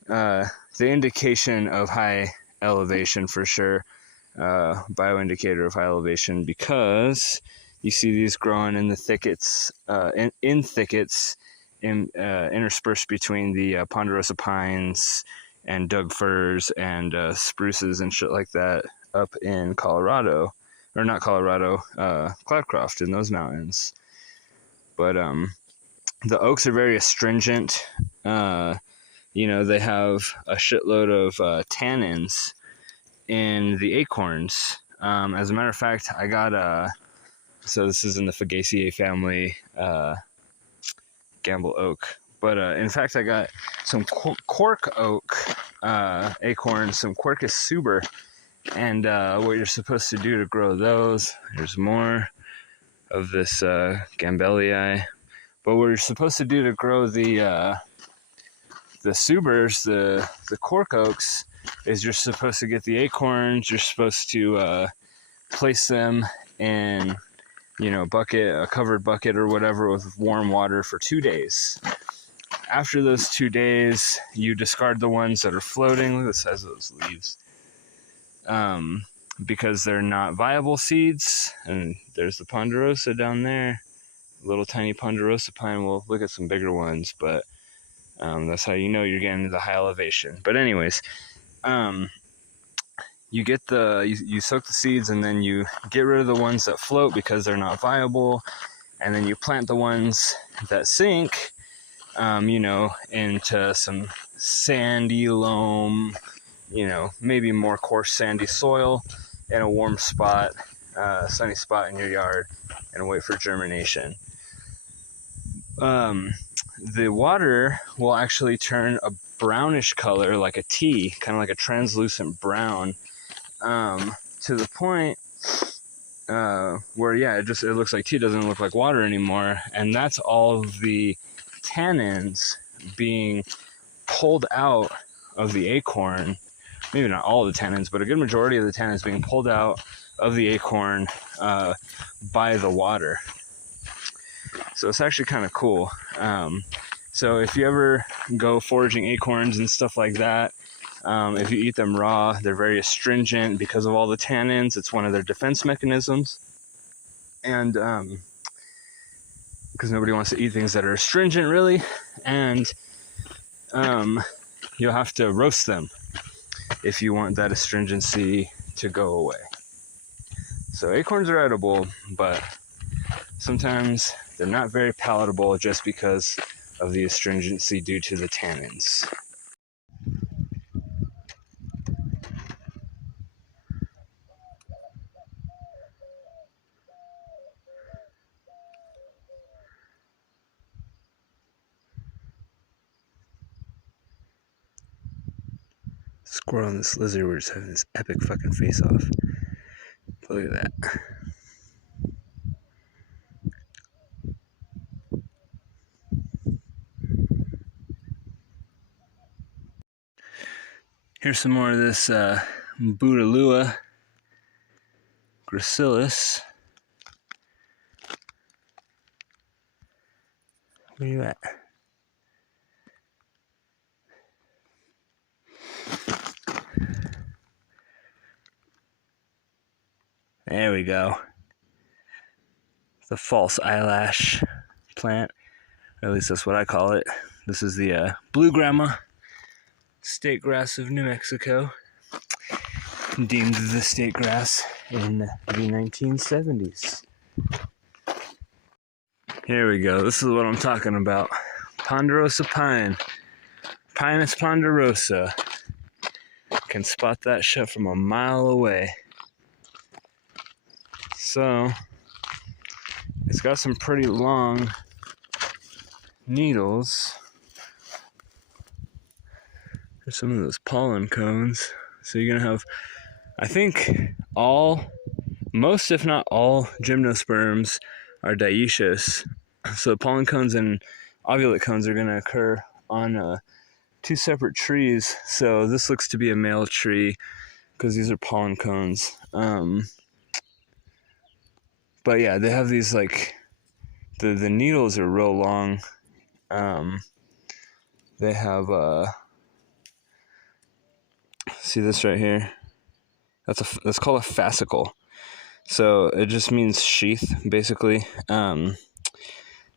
the indication of high elevation for sure. Bioindicator of high elevation, because you see these growing in the thickets, in thickets, interspersed between the ponderosa pines and Doug firs and spruces and shit like that up in Colorado, or not Colorado, Cloudcroft in those mountains. But the oaks are very astringent. You know, they have a shitload of tannins in the acorns. As a matter of fact, I got so this is in the Vegetation family, gamble oak. But in fact, I got some cork oak acorns, some Quercus suber, and what you're supposed to do to grow those, there's more of this gambellii. But what you're supposed to do to grow the subers, the cork oaks, is you're supposed to get the acorns, you're supposed to place them in, you know, a covered bucket or whatever with warm water for 2 days. After those 2 days, you discard the ones that are floating. Look at the size of those leaves. Because they're not viable seeds. And there's the ponderosa down there. A little tiny ponderosa pine. We'll look at some bigger ones, but that's how you know you're getting to the high elevation. But anyways, you get you soak the seeds, and then you get rid of the ones that float because they're not viable, and then you plant the ones that sink, you know, into some sandy loam, you know, maybe more coarse sandy soil in a warm spot, sunny spot in your yard, and wait for germination. The water will actually turn a brownish color, like a tea, kind of like a translucent brown, to the point where, yeah, it looks like tea, doesn't look like water anymore. And that's all of the tannins being pulled out of the acorn. Maybe not all of the tannins, but a good majority of the tannins being pulled out of the acorn by the water. So it's actually kind of cool. So if you ever go foraging acorns and stuff like that, if you eat them raw, they're very astringent because of all the tannins. It's one of their defense mechanisms. And because nobody wants to eat things that are astringent, really, and you'll have to roast them if you want that astringency to go away. So acorns are edible, but sometimes they're not very palatable just because of the astringency due to the tannins. Squirrel and this lizard were just having this epic fucking face off. Look at that. Here's some more of this Bouteloua gracilis. Where you at? There we go. The false eyelash plant, or at least that's what I call it. This is the blue grandma state grass of New Mexico, deemed the state grass in the 1970s. Here we go. This is what I'm talking about. Ponderosa pine. Pinus ponderosa. Can spot that shit from a mile away. So, it's got some pretty long needles. There's some of those pollen cones. So you're gonna have, I think, most if not all gymnosperms are dioecious. So pollen cones and ovulate cones are gonna occur on two separate trees. So this looks to be a male tree because these are pollen cones. But yeah, they have these like, the needles are real long. They have, see this right here? That's called a fascicle. So it just means sheath, basically.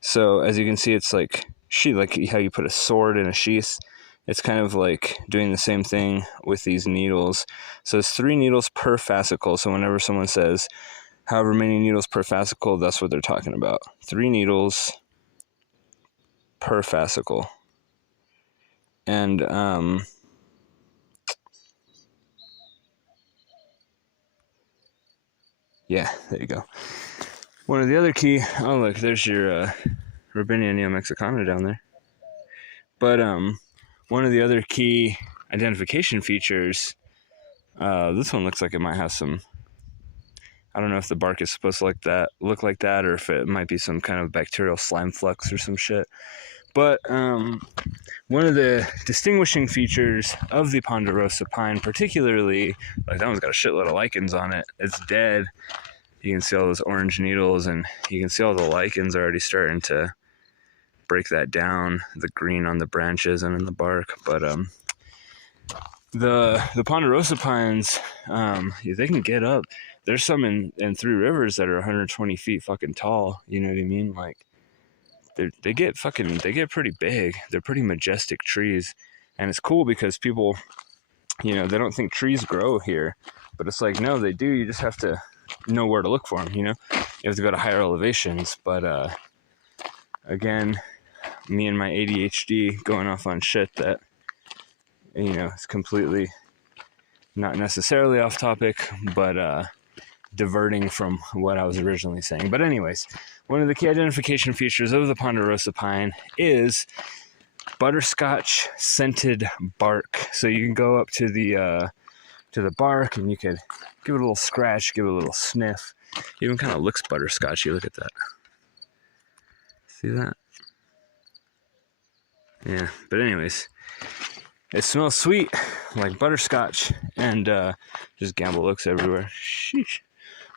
So as you can see, it's like sheath, like how you put a sword in a sheath. It's kind of like doing the same thing with these needles. So it's 3 needles per fascicle. So whenever someone says however many needles per fascicle, that's what they're talking about. 3 needles per fascicle. And yeah, there you go. One of the other key, oh look, there's your Robinia neomexicana down there. But one of the other key identification features, this one looks like it might have some, I don't know if the bark is supposed to look like that, or if it might be some kind of bacterial slime flux or some shit. But one of the distinguishing features of the ponderosa pine, particularly, like that one's got a shitload of lichens on it. It's dead. You can see all those orange needles, and you can see all the lichens already starting to break that down, the green on the branches and in the bark. But the ponderosa pines, they can get up. There's some in Three Rivers that are 120 feet fucking tall. You know what I mean? Like they get pretty big. They're pretty majestic trees, and it's cool because people, they don't think trees grow here, but it's like, no, they do. You just have to know where to look for them. You have to go to higher elevations. But again, me and my ADHD going off on shit that is completely not necessarily off topic, but diverting from what I was originally saying. But anyways, one of the key identification features of the ponderosa pine is butterscotch scented bark. So you can go up to the bark and you could give it a little scratch, give it a little sniff. It even kind of looks butterscotchy. Look at that. See that? Yeah, but anyways, it smells sweet like butterscotch, and just gamble looks everywhere. Sheesh.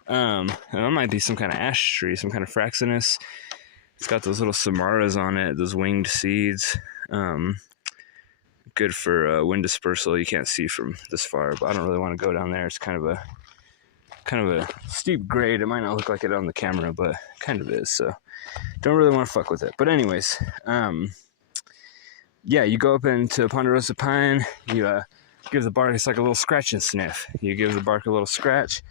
And that might be some kind of ash tree, some kind of fraxinus. It's got those little samaras on it, those winged seeds. Good for wind dispersal. You can't see from this far, but I don't really want to go down there. It's kind of a steep grade. It might not look like it on the camera, but kind of is. So don't really want to fuck with it. But anyways, yeah, you go up into ponderosa pine, you give the bark, it's like a little scratch and sniff. You give the bark a little scratch,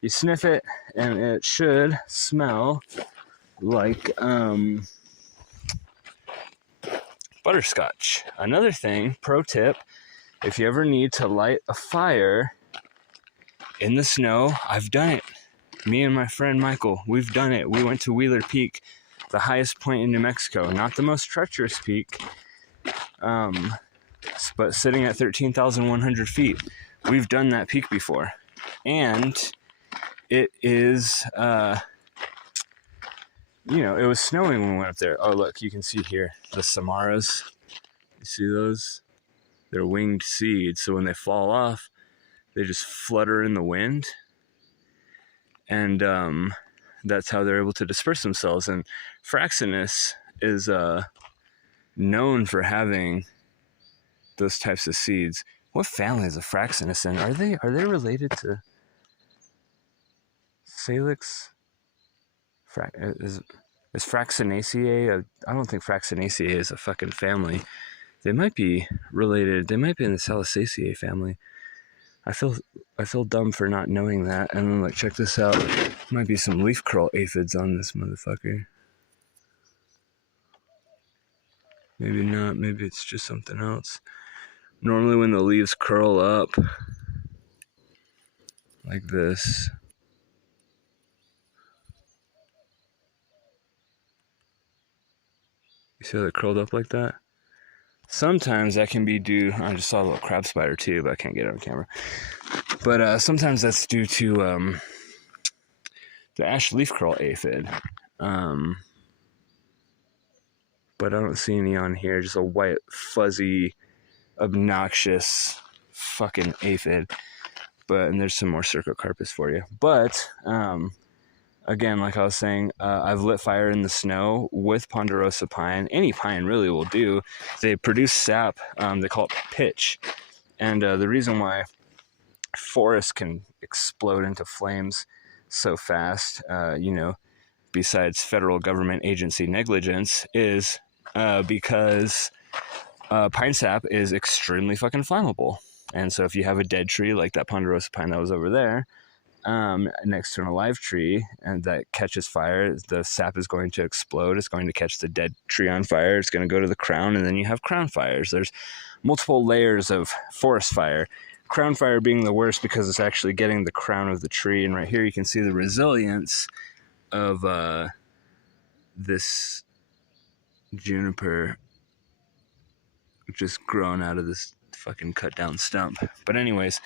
you sniff it, and it should smell like butterscotch. Another thing, pro tip, if you ever need to light a fire in the snow, I've done it. Me and my friend Michael, we've done it. We went to Wheeler Peak, the highest point in New Mexico. Not the most treacherous peak, but sitting at 13,100 feet. We've done that peak before. And it is, it was snowing when we went up there. Oh, look, you can see here, the samaras. You see those? They're winged seeds, so when they fall off, they just flutter in the wind. And that's how they're able to disperse themselves. And Fraxinus is known for having those types of seeds. What family is a Fraxinus in? Are they related to Salix? Is Fraxinaceae? I don't think Fraxinaceae is a fucking family. They might be related. They might be in the Salicaceae family. I feel dumb for not knowing that. And then, like, check this out. Might be some leaf curl aphids on this motherfucker. Maybe not. Maybe it's just something else. Normally when the leaves curl up like this, you see how they're curled up like that? Sometimes that can be due, I just saw a little crab spider too, but I can't get it on camera. But sometimes that's due to the ash leaf curl aphid. But I don't see any on here, just a white, fuzzy, obnoxious fucking aphid. And there's some more circocarpus for you. But again, like I was saying, I've lit fire in the snow with ponderosa pine. Any pine really will do. They produce sap. They call it pitch. And the reason why forests can explode into flames so fast, besides federal government agency negligence, is because pine sap is extremely fucking flammable. And so if you have a dead tree like that ponderosa pine that was over there, next to an alive tree, and that catches fire, the sap is going to explode. It's going to catch the dead tree on fire. It's going to go to the crown, and then you have crown fires. There's multiple layers of forest fire. Crown fire being the worst because it's actually getting the crown of the tree. And right here you can see the resilience of this juniper just growing out of this fucking cut down stump. But anyways,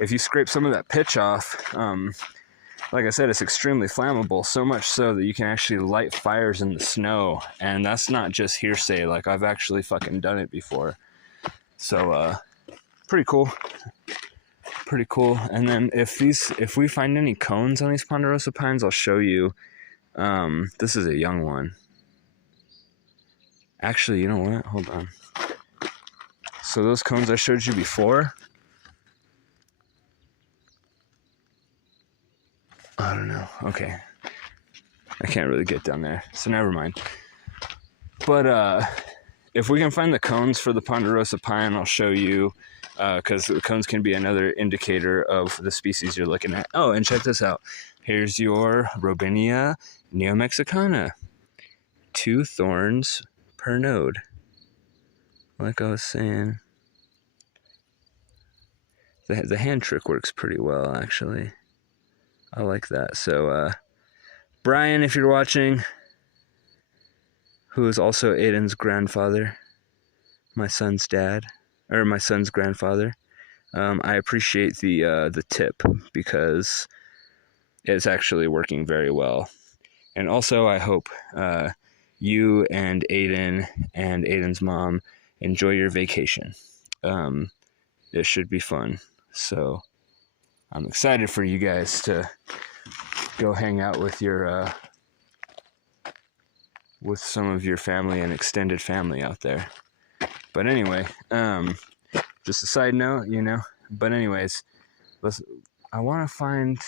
if you scrape some of that pitch off, like I said, it's extremely flammable, so much so that you can actually light fires in the snow. And that's not just hearsay, like I've actually fucking done it before. So pretty cool. And then if we find any cones on these ponderosa pines, I'll show you. This is a young one. Actually, you know what? Hold on. So those cones I showed you before, I don't know. Okay. I can't really get down there, so never mind. But if we can find the cones for the ponderosa pine, I'll show you, because the cones can be another indicator of the species you're looking at. Oh, and check this out. Here's your Robinia neomexicana. 2 thorns per node. Like I was saying, the hand trick works pretty well, actually. I like that. So, Brian, if you're watching, who is also Aiden's grandfather, my son's dad, or my son's grandfather, I appreciate the tip, because it's actually working very well. And also, I hope you and Aiden's mom enjoy your vacation. It should be fun. So I'm excited for you guys to go hang out with your with some of your family and extended family out there. But anyway, just a side note, But anyways, I want to find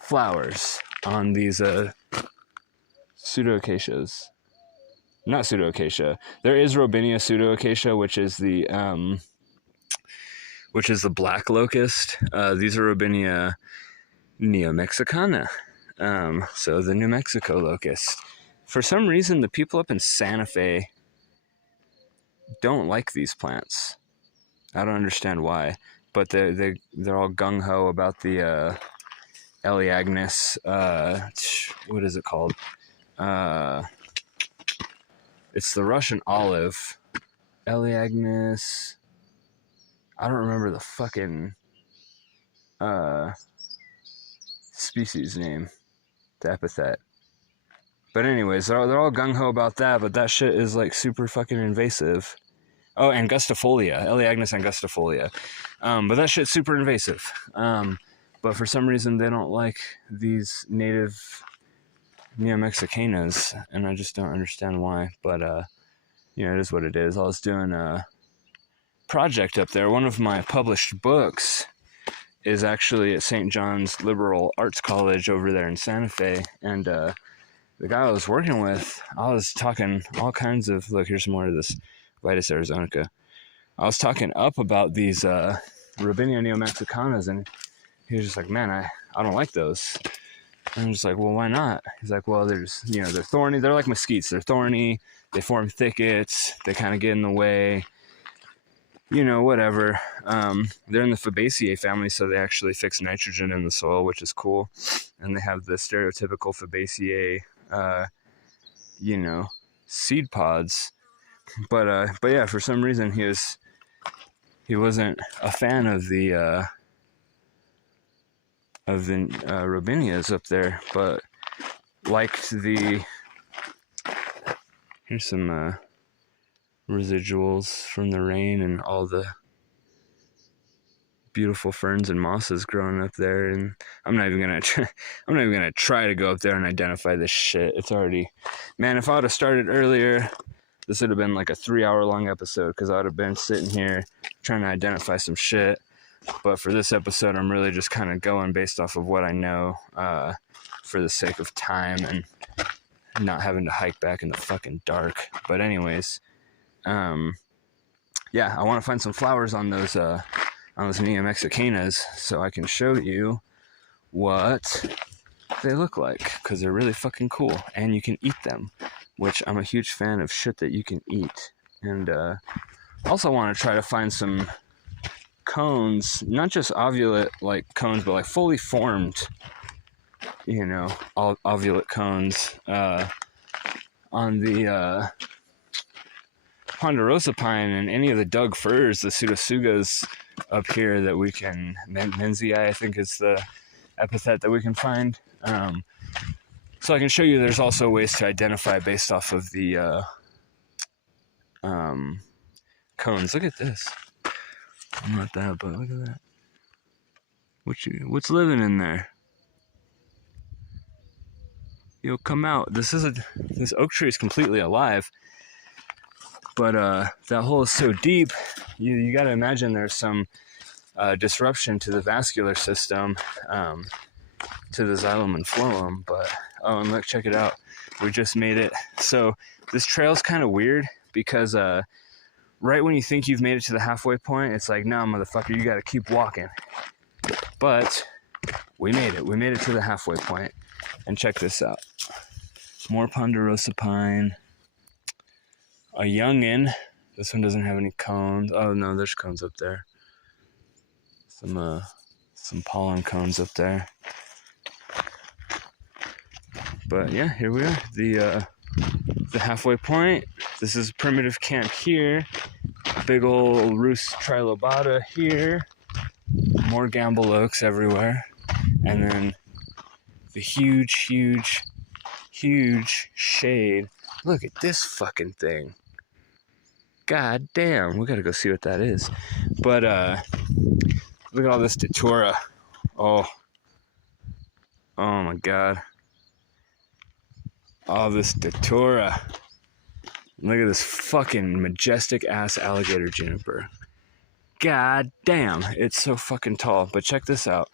flowers on these pseudoacacias. Not pseudoacacia. There is Robinia pseudoacacia, which is the black locust. These are Robinia neomexicana. So the New Mexico locust. For some reason, the people up in Santa Fe don't like these plants. I don't understand why, but they're all gung ho about the Elaeagnus. What is it called? It's the Russian olive. Elaeagnus. I don't remember the fucking species name, the epithet. But anyways, they're all gung ho about that, but that shit is like super fucking invasive. Oh, angustifolia, Elaeagnus angustifolia. But that shit's super invasive. But for some reason they don't like these native neomexicanas, and I just don't understand why. But you know, it is what it is. I was doing a project up there. One of my published books is actually at St. John's Liberal Arts College over there in Santa Fe, and the guy I was working with, I was talking all kinds of, look, here's some more of this Vitis arizonica. I was talking up about these Robinia neomexicanas, and he was just like, man, I don't like those. And I'm just like, well, why not? He's like, well, they're thorny. They're like mesquites. They're thorny. They form thickets. They kind of get in the way. You know, whatever. They're in the Fabaceae family, so they actually fix nitrogen in the soil, which is cool. And they have the stereotypical Fabaceae, seed pods. But yeah, for some reason he wasn't a fan of the Robinias up there, but liked the. Here's some residuals from the rain and all the beautiful ferns and mosses growing up there. And I'm not even gonna try to go up there and identify this shit. It's already, man. If I would have started earlier, this would have been like a 3-hour long episode, because I would have been sitting here trying to identify some shit. But for this episode, I'm really just kind of going based off of what I know, for the sake of time and not having to hike back in the fucking dark. But anyways, yeah, I want to find some flowers on those neomexicanas so I can show you what they look like, because they're really fucking cool, and you can eat them, which I'm a huge fan of shit that you can eat. And also want to try to find some cones, not just ovulate like cones, but like fully formed, ovulate cones on the ponderosa pine and any of the Doug firs, the pseudotsugas up here that we can, Menzii I think is the epithet that we can find. So I can show you there's also ways to identify based off of the cones. Look at this. Not that, but look at that. What's living in there? You'll come out. This oak tree is completely alive, but that hole is so deep. You got to imagine there's some disruption to the vascular system, to the xylem and phloem. But and look, check it out. We just made it. So this trail's kind of weird because right when you think you've made it to the halfway point, it's like, no, motherfucker, you got to keep walking. But we made it. We made it to the halfway point. And check this out. More ponderosa pine. A youngin. This one doesn't have any cones. Oh no, there's cones up there. Some pollen cones up there. But yeah, here we are. The halfway point. This is primitive camp here. Big ol' Rus trilobata here. More gamble oaks everywhere. And then the huge shade. Look at this fucking thing. God damn, we gotta go see what that is. But look at all this datura. Oh my god. All this datura. Look at this fucking majestic ass alligator juniper. God damn, it's so fucking tall. But check this out.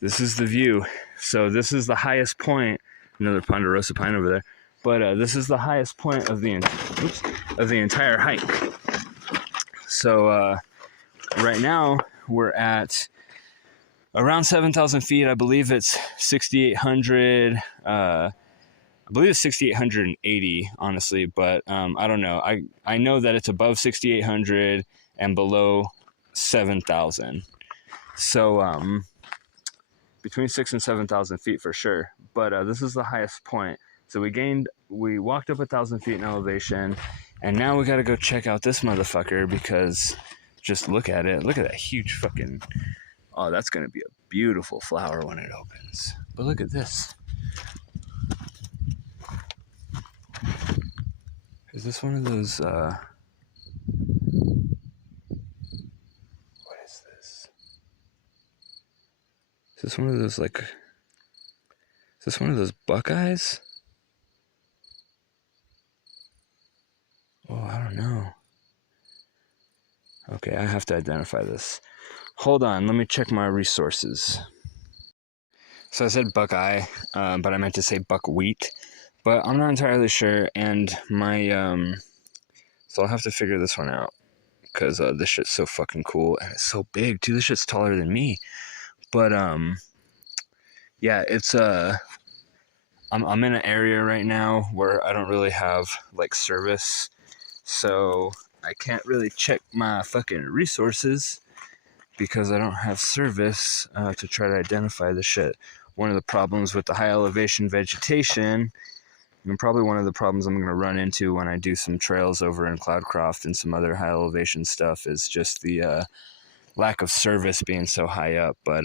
This is the view. So this is the highest point another ponderosa pine over there. But this is the highest point of the entire hike. So right now we're at around 7,000 feet. I believe it's 6,800. I believe it's 6,880, honestly, but I don't know. I know that it's above 6,800 and below 7,000. So between 6,000 and 7,000 feet for sure. But this is the highest point. So we walked up 1,000 feet in elevation, and now we got to go check out this motherfucker because just look at it. Look at that huge fucking. Oh, that's gonna be a beautiful flower when it opens. But look at this. Is this one of those? What is this? Is this one of those like? Is this one of those buckeyes? Oh, I don't know. Okay, I have to identify this. Hold on, let me check my resources. So I said buckeye, but I meant to say buckwheat. But I'm not entirely sure, and my so I'll have to figure this one out because this shit's so fucking cool and it's so big too. This shit's taller than me. But yeah, it's I'm in an area right now where I don't really have like service, so I can't really check my fucking resources because I don't have service to try to identify the shit. One of the problems with the high elevation vegetation, and probably one of the problems I'm going to run into when I do some trails over in Cloudcroft and some other high elevation stuff, is just the lack of service being so high up. But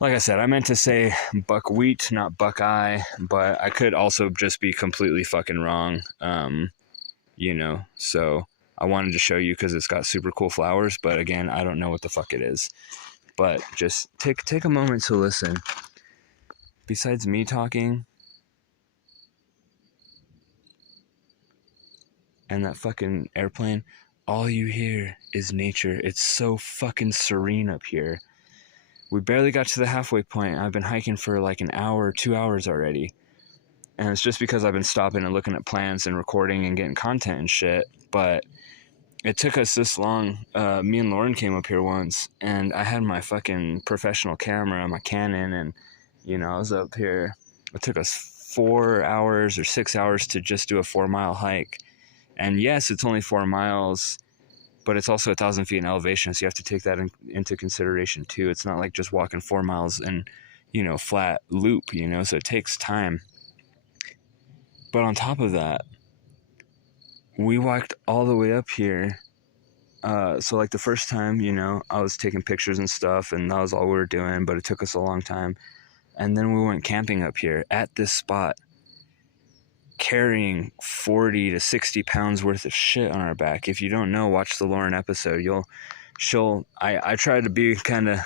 like I said, I meant to say buckwheat, not buckeye, but I could also just be completely fucking wrong, so I wanted to show you because it's got super cool flowers, but again, I don't know what the fuck it is. But just take a moment to listen. Besides me talking and that fucking airplane, all you hear is nature. It's so fucking serene up here. We barely got to the halfway point. I've been hiking for like an hour, 2 hours already. And it's just because I've been stopping and looking at plants and recording and getting content and shit. But it took us this long. Me and Lauren came up here once, and I had my fucking professional camera, my Canon, and, I was up here. It took us 4 hours or 6 hours to just do a 4-mile hike. And yes, it's only 4 miles, but it's also 1,000 feet in elevation, so you have to take that into consideration too. It's not like just walking 4 miles in, flat loop, so it takes time. But on top of that, we walked all the way up here. So like the first time, I was taking pictures and stuff, and that was all we were doing, but it took us a long time. And then we went camping up here at this spot, carrying 40 to 60 pounds worth of shit on our back. If you don't know, watch the Lauren episode. I tried to be kind of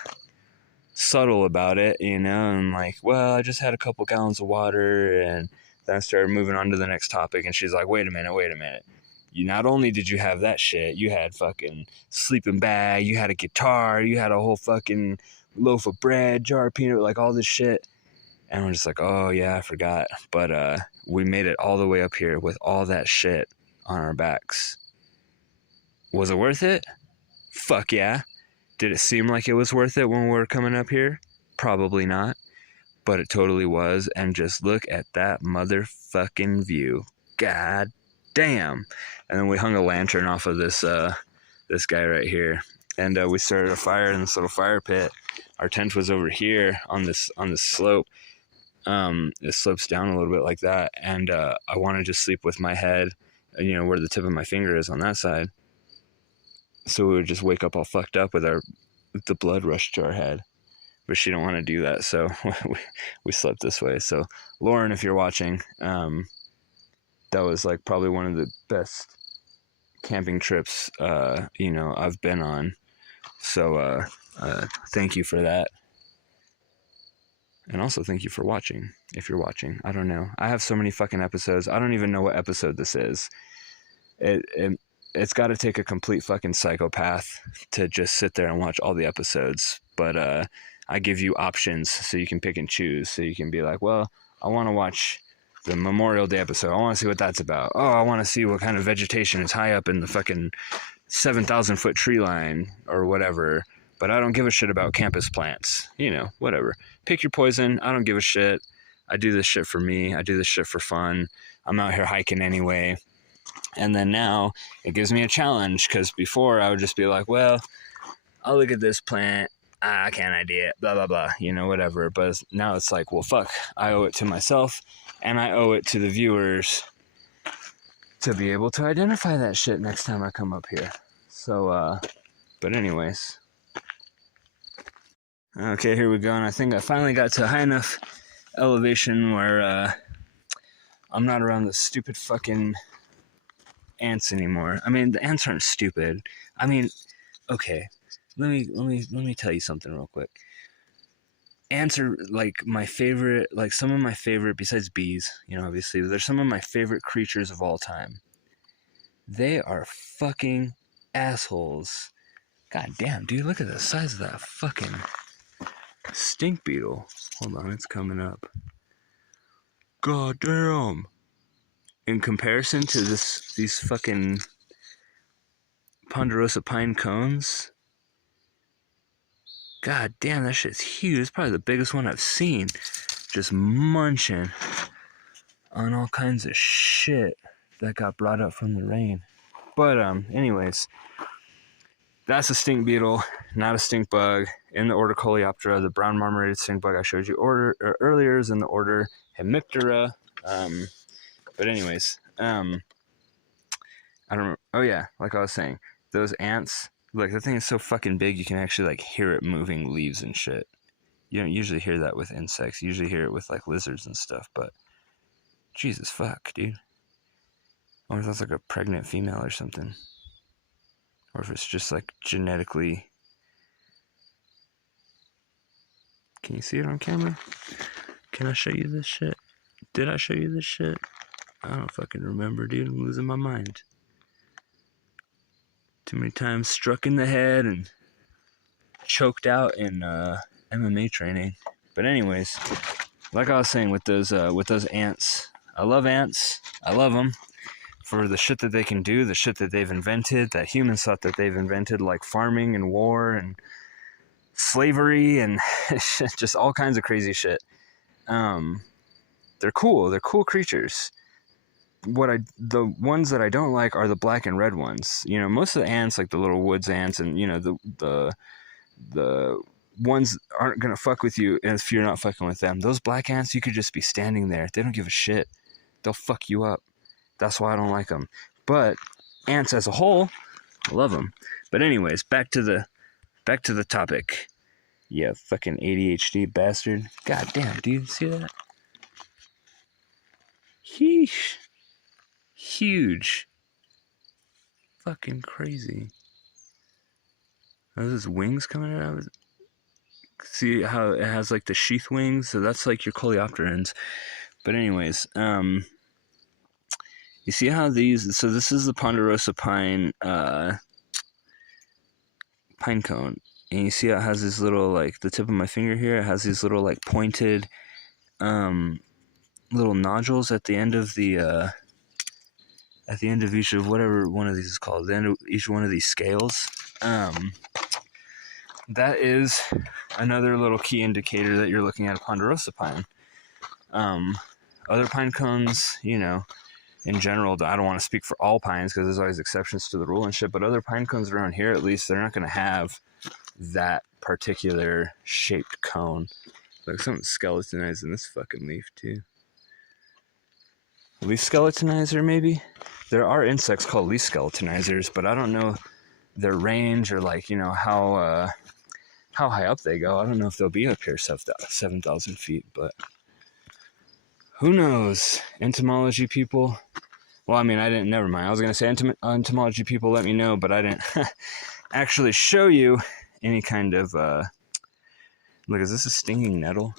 subtle about it, and like, well, I just had a couple gallons of water, and then I started moving on to the next topic, and she's like, wait a minute. You not only did you have that shit, you had fucking sleeping bag, you had a guitar, you had a whole fucking loaf of bread, jar of peanut, like all this shit. And we're just like, oh yeah, I forgot. But we made it all the way up here with all that shit on our backs. Was it worth it? Fuck yeah. Did it seem like it was worth it when we were coming up here? Probably not. But it totally was. And just look at that motherfucking view. God damn. And then we hung a lantern off of this guy right here. And we started a fire in this little fire pit. Our tent was over here on this slope. It slopes down a little bit like that, and I want to just sleep with my head, where the tip of my finger is on that side. So we would just wake up all fucked up with the blood rush to our head. But she don't want to do that, so we slept this way. So Lauren, if you're watching, that was like probably one of the best camping trips I've been on. So thank you for that. And also thank you for watching, if you're watching. I don't know. I have so many fucking episodes. I don't even know what episode this is. It's got to take a complete fucking psychopath to just sit there and watch all the episodes. But I give you options so you can pick and choose. So you can be like, well, I want to watch the Memorial Day episode. I want to see what that's about. Oh, I want to see what kind of vegetation is high up in the fucking 7,000 foot tree line or whatever. But I don't give a shit about campus plants. You know, whatever. Pick your poison. I don't give a shit. I do this shit for me. I do this shit for fun. I'm out here hiking anyway. And then now it gives me a challenge, because before I would just be like, well, I'll look at this plant. Can't ID it? Blah, blah, blah. You know, whatever. But now it's like, well, fuck. I owe it to myself, and I owe it to the viewers to be able to identify that shit next time I come up here. So, but anyways. Okay, here we go. And I think I finally got to a high enough elevation where I'm not around the stupid fucking ants anymore. I mean, the ants aren't stupid. I mean, okay. Let me tell you something real quick. Ants are like my favorite, like some of my favorite, besides bees, you know, obviously, they're some of my favorite creatures of all time. They are fucking assholes. God damn, dude, look at the size of that fucking stink beetle. Hold on, it's coming up. God damn. In comparison to these fucking ponderosa pine cones, god damn, that shit's huge. It's probably the biggest one I've seen. Just munching on all kinds of shit that got brought up from the rain. But anyways, that's a stink beetle, not a stink bug. In the order Coleoptera, the brown marmorated stink bug I showed you earlier is in the order Hemiptera. But anyways, I don't know. Oh yeah, like I was saying, those ants, like the thing is so fucking big you can actually like hear it moving leaves and shit. You don't usually hear that with insects. You usually hear it with like lizards and stuff, but Jesus fuck, dude. I wonder if that's like a pregnant female or something. Or if it's just like genetically. Can you see it on camera? Can I show you this shit? Did I show you this shit? I don't fucking remember, dude. I'm losing my mind. Too many times struck in the head and choked out in MMA training. But anyways, like I was saying with those ants, I love ants. I love them for the shit that they can do, the shit that they've invented, that humans thought that they've invented, like farming and war and slavery and just all kinds of crazy shit. They're cool. They're cool creatures. The ones that I don't like are the black and red ones. You know, most of the ants, like the little woods ants, and you know the ones aren't gonna fuck with you if you're not fucking with them. Those black ants, you could just be standing there. They don't give a shit. They'll fuck you up. That's why I don't like them. But ants as a whole, I love them. But anyways, back to the topic. Yeah, fucking ADHD bastard. God damn, dude, see that? Sheesh. Huge. Fucking crazy. Are those wings coming out? See how it has like the sheath wings? So that's like your coleopterans. But anyways, you see how these, so this is the ponderosa pine pine cone. And you see how it has this little, like the tip of my finger here, it has these little like pointed little nodules at the end of each of whatever one of these is called, the end of each one of these scales. That is another little key indicator that you're looking at a ponderosa pine. Other pine cones, you know, in general, I don't want to speak for all pines because there's always exceptions to the rule and shit, but other pine cones around here, at least, they're not going to have that particular shaped cone. Like something skeletonized in this fucking leaf, too. Leaf skeletonizer, maybe? There are insects called leaf skeletonizers, but I don't know their range or, like, you know, how high up they go. I don't know if they'll be up here 7,000 feet, but who knows? Entomology people. Well, I mean, never mind. I was going to say entomology people, let me know, but I didn't actually show you any kind of, look, is this a stinging nettle?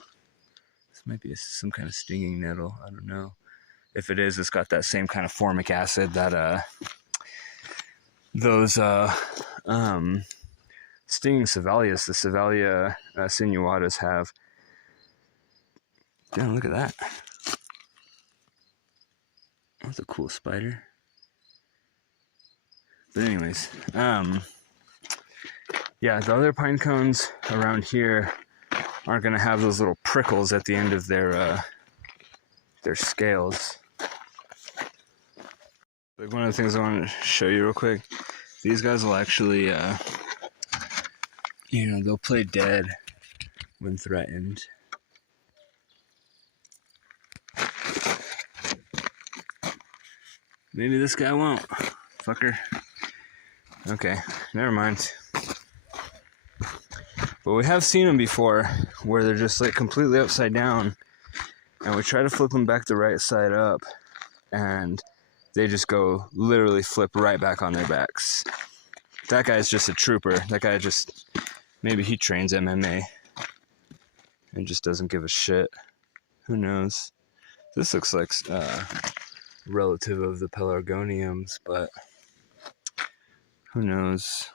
This might be some kind of stinging nettle. I don't know. If it is, it's got that same kind of formic acid that, those, stinging Cevallias, the Cevallia sinuatas have. Damn, look at that. That's a cool spider. But anyways, yeah, the other pine cones around here aren't going to have those little prickles at the end of their scales. Like, one of the things I want to show you real quick, these guys will actually, they'll play dead when threatened. Maybe this guy won't, fucker. Okay, never mind. But we have seen them before where they're just like completely upside down, and we try to flip them back the right side up, and they just go literally flip right back on their backs. That guy's just a trooper. That guy just, maybe he trains MMA and just doesn't give a shit. Who knows? This looks like relative of the pelargoniums, but who knows?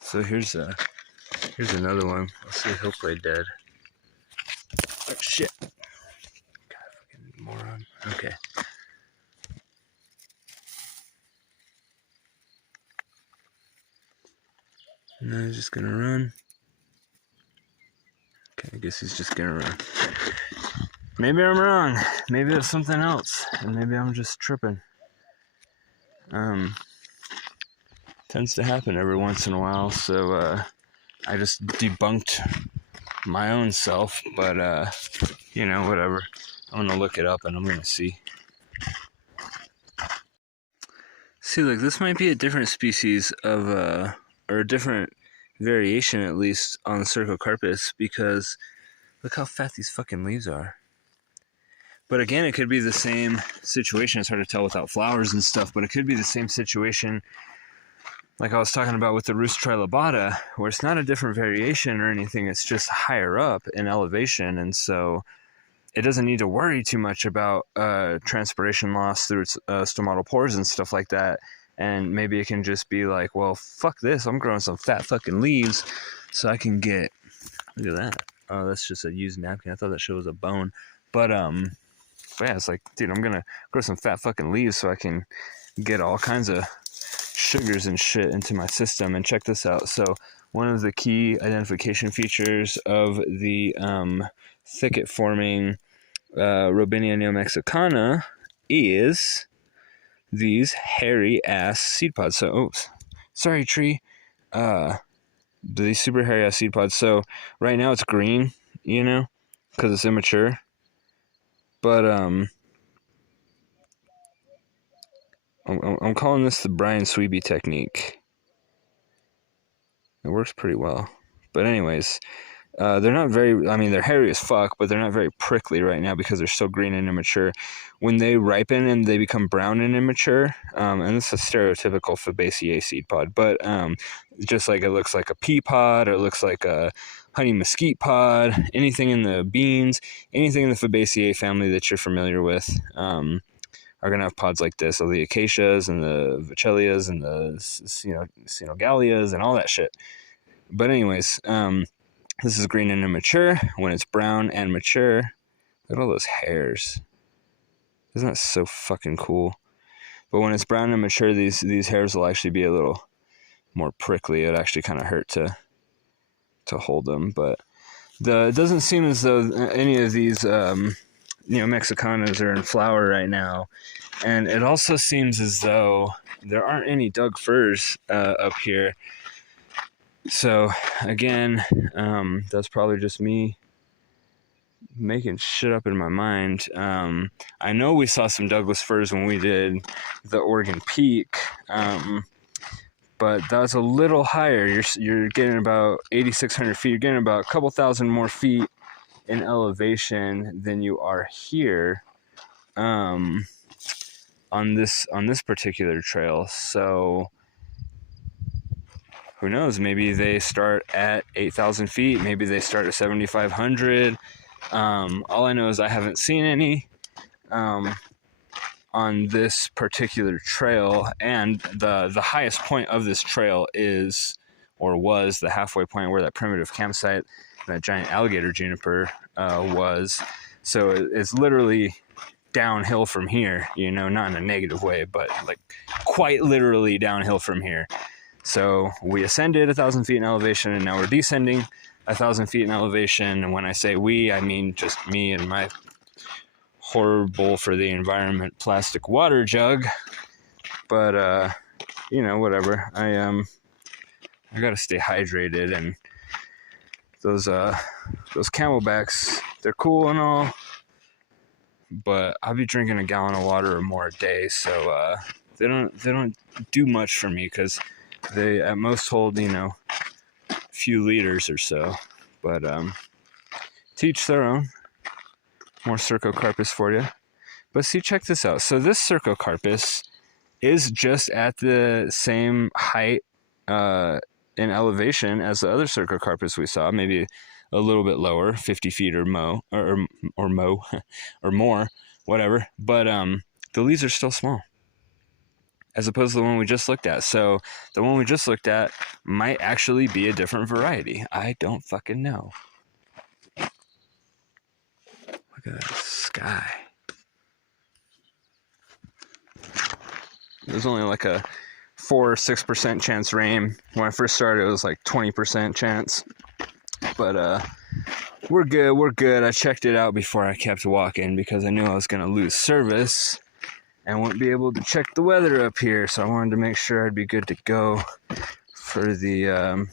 So here's another one. Let's see if he'll play dead. Oh shit! God, fucking moron. Okay. No, he's just gonna run. Okay, I guess he's just gonna run. Maybe I'm wrong. Maybe it's something else, and maybe I'm just tripping. Tends to happen every once in a while, so I just debunked my own self, but whatever. I'm gonna look it up and I'm gonna see. See, like, this might be a different species of, or a different variation at least on the Cercocarpus, because look how fat these fucking leaves are. But again, it could be the same situation. It's hard to tell without flowers and stuff, but it could be the same situation like I was talking about with the Roost trilobata, where it's not a different variation or anything. It's just higher up in elevation, and so it doesn't need to worry too much about transpiration loss through its stomatal pores and stuff like that. And maybe it can just be like, well, fuck this. I'm growing some fat fucking leaves so I can get... Look at that. Oh, that's just a used napkin. I thought that shit was a bone. But yeah, it's like, dude, I'm gonna grow some fat fucking leaves so I can get all kinds of sugars and shit into my system. And check this out. So one of the key identification features of the thicket forming Robinia neomexicana is these hairy ass seed pods. So, oops, sorry, tree. These super hairy ass seed pods. So right now it's green, because it's immature. But I'm calling this the Brian Sweeby technique. It works pretty well. But anyways, they're not very, they're hairy as fuck, but they're not very prickly right now because they're still green and immature. When they ripen and they become brown and immature, and this is a stereotypical Fabaceae seed pod, but just like it looks like a pea pod, or it looks like a honey mesquite pod, anything in the beans, anything in the Fabaceae family that you're familiar with, are going to have pods like this, of the acacias and the vachellias and the Cenogallias and all that shit. But anyways, this is green and immature. When it's brown and mature, look at all those hairs. Isn't that so fucking cool? But when it's brown and mature, these hairs will actually be a little more prickly. It actually kind of hurt to hold them. But it doesn't seem as though any of these Mexicanas are in flower right now. And it also seems as though there aren't any Doug firs up here. So again, that's probably just me making shit up in my mind. I know we saw some Douglas firs when we did the Oregon Peak, but that's a little higher. You're getting about 8,600 feet. You're getting about a couple thousand more feet in elevation than you are here on this particular trail. So who knows? Maybe they start at 8,000 feet. Maybe they start at 7,500. All I know is I haven't seen any on this particular trail, and the highest point of this trail is, or was, the halfway point where that primitive campsite that giant alligator juniper was. So it's literally downhill from here, you know, not in a negative way, but like quite literally downhill from here. So we ascended 1,000 feet in elevation, and now we're descending 1,000 feet in elevation. And when I say we, I mean just me and my horrible for the environment plastic water jug. But you know, whatever. I gotta stay hydrated, and those Camelbacks, they're cool and all, but I'll be drinking a gallon of water or more a day, so they don't do much for me, because they at most hold, you know, a few liters or so. But to each their own. More Cercocarpus for you. But see, check this out. So this Cercocarpus is just at the same height in elevation as the other Cercocarpus we saw, maybe a little bit lower, 50 feet or more, or more, whatever. But the leaves are still small, as opposed to the one we just looked at. So the one we just looked at might actually be a different variety. I don't fucking know. Look at that sky. There's only like a 4 or 6% chance rain. When I first started, it was like 20% chance. But we're good. I checked it out before I kept walking, because I knew I was going to lose service and wouldn't be able to check the weather up here. So I wanted to make sure I'd be good to go for the,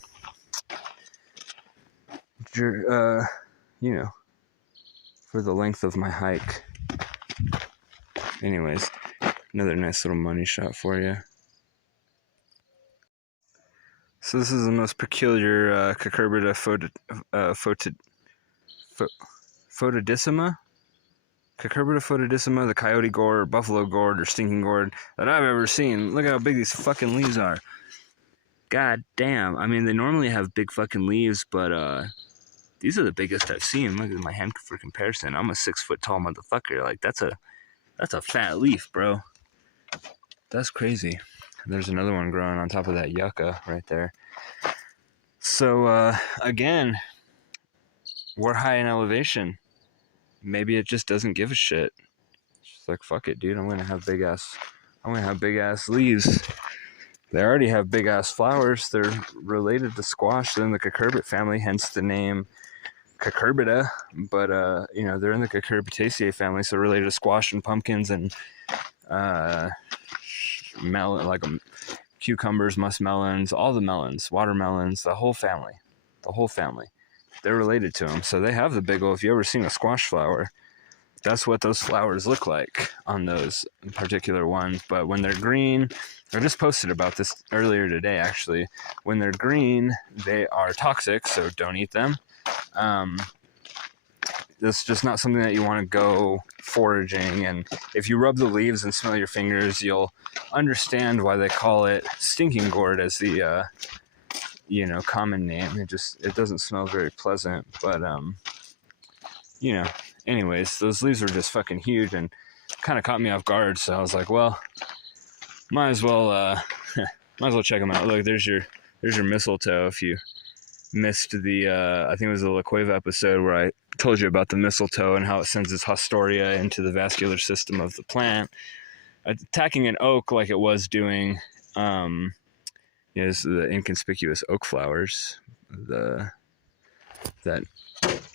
you know, for the length of my hike. Anyways, another nice little money shot for you. So this is the most peculiar Cucurbita photodissima? Cucurbita photodissima, the coyote gourd, buffalo gourd, or stinking gourd that I've ever seen. Look at how big these fucking leaves are. God damn. I mean, they normally have big fucking leaves, but these are the biggest I've seen. Look at my hand for comparison. I'm a 6 foot tall motherfucker. Like, that's a fat leaf, bro. That's crazy. There's another one growing on top of that yucca right there. So, again, we're high in elevation. Maybe it just doesn't give a shit. It's just like, fuck it, dude. I'm gonna have big ass leaves. They already have big ass flowers. They're related to squash. They're in the cucurbit family, hence the name Cucurbita. But you know, they're in the Cucurbitaceae family, so related to squash and pumpkins and melon, like cucumbers, muskmelons, all the melons, watermelons, the whole family. They're related to them, so they have the big old. If you ever seen a squash flower, that's what those flowers look like on those particular ones. But when they're green, I just posted about this earlier today, actually. When they're green, they are toxic, so don't eat them. It's just not something that you want to go foraging. And if you rub the leaves and smell your fingers, you'll understand why they call it stinking gourd as the you know, common name. It doesn't smell very pleasant. But you know, anyways, those leaves were just fucking huge and kind of caught me off guard. So I was like, well, might as well check them out. Look, there's your mistletoe. If you missed the I think it was the La Cueva episode where I told you about the mistletoe and how it sends its haustoria into the vascular system of the plant, attacking an oak like it was doing is the inconspicuous oak flowers that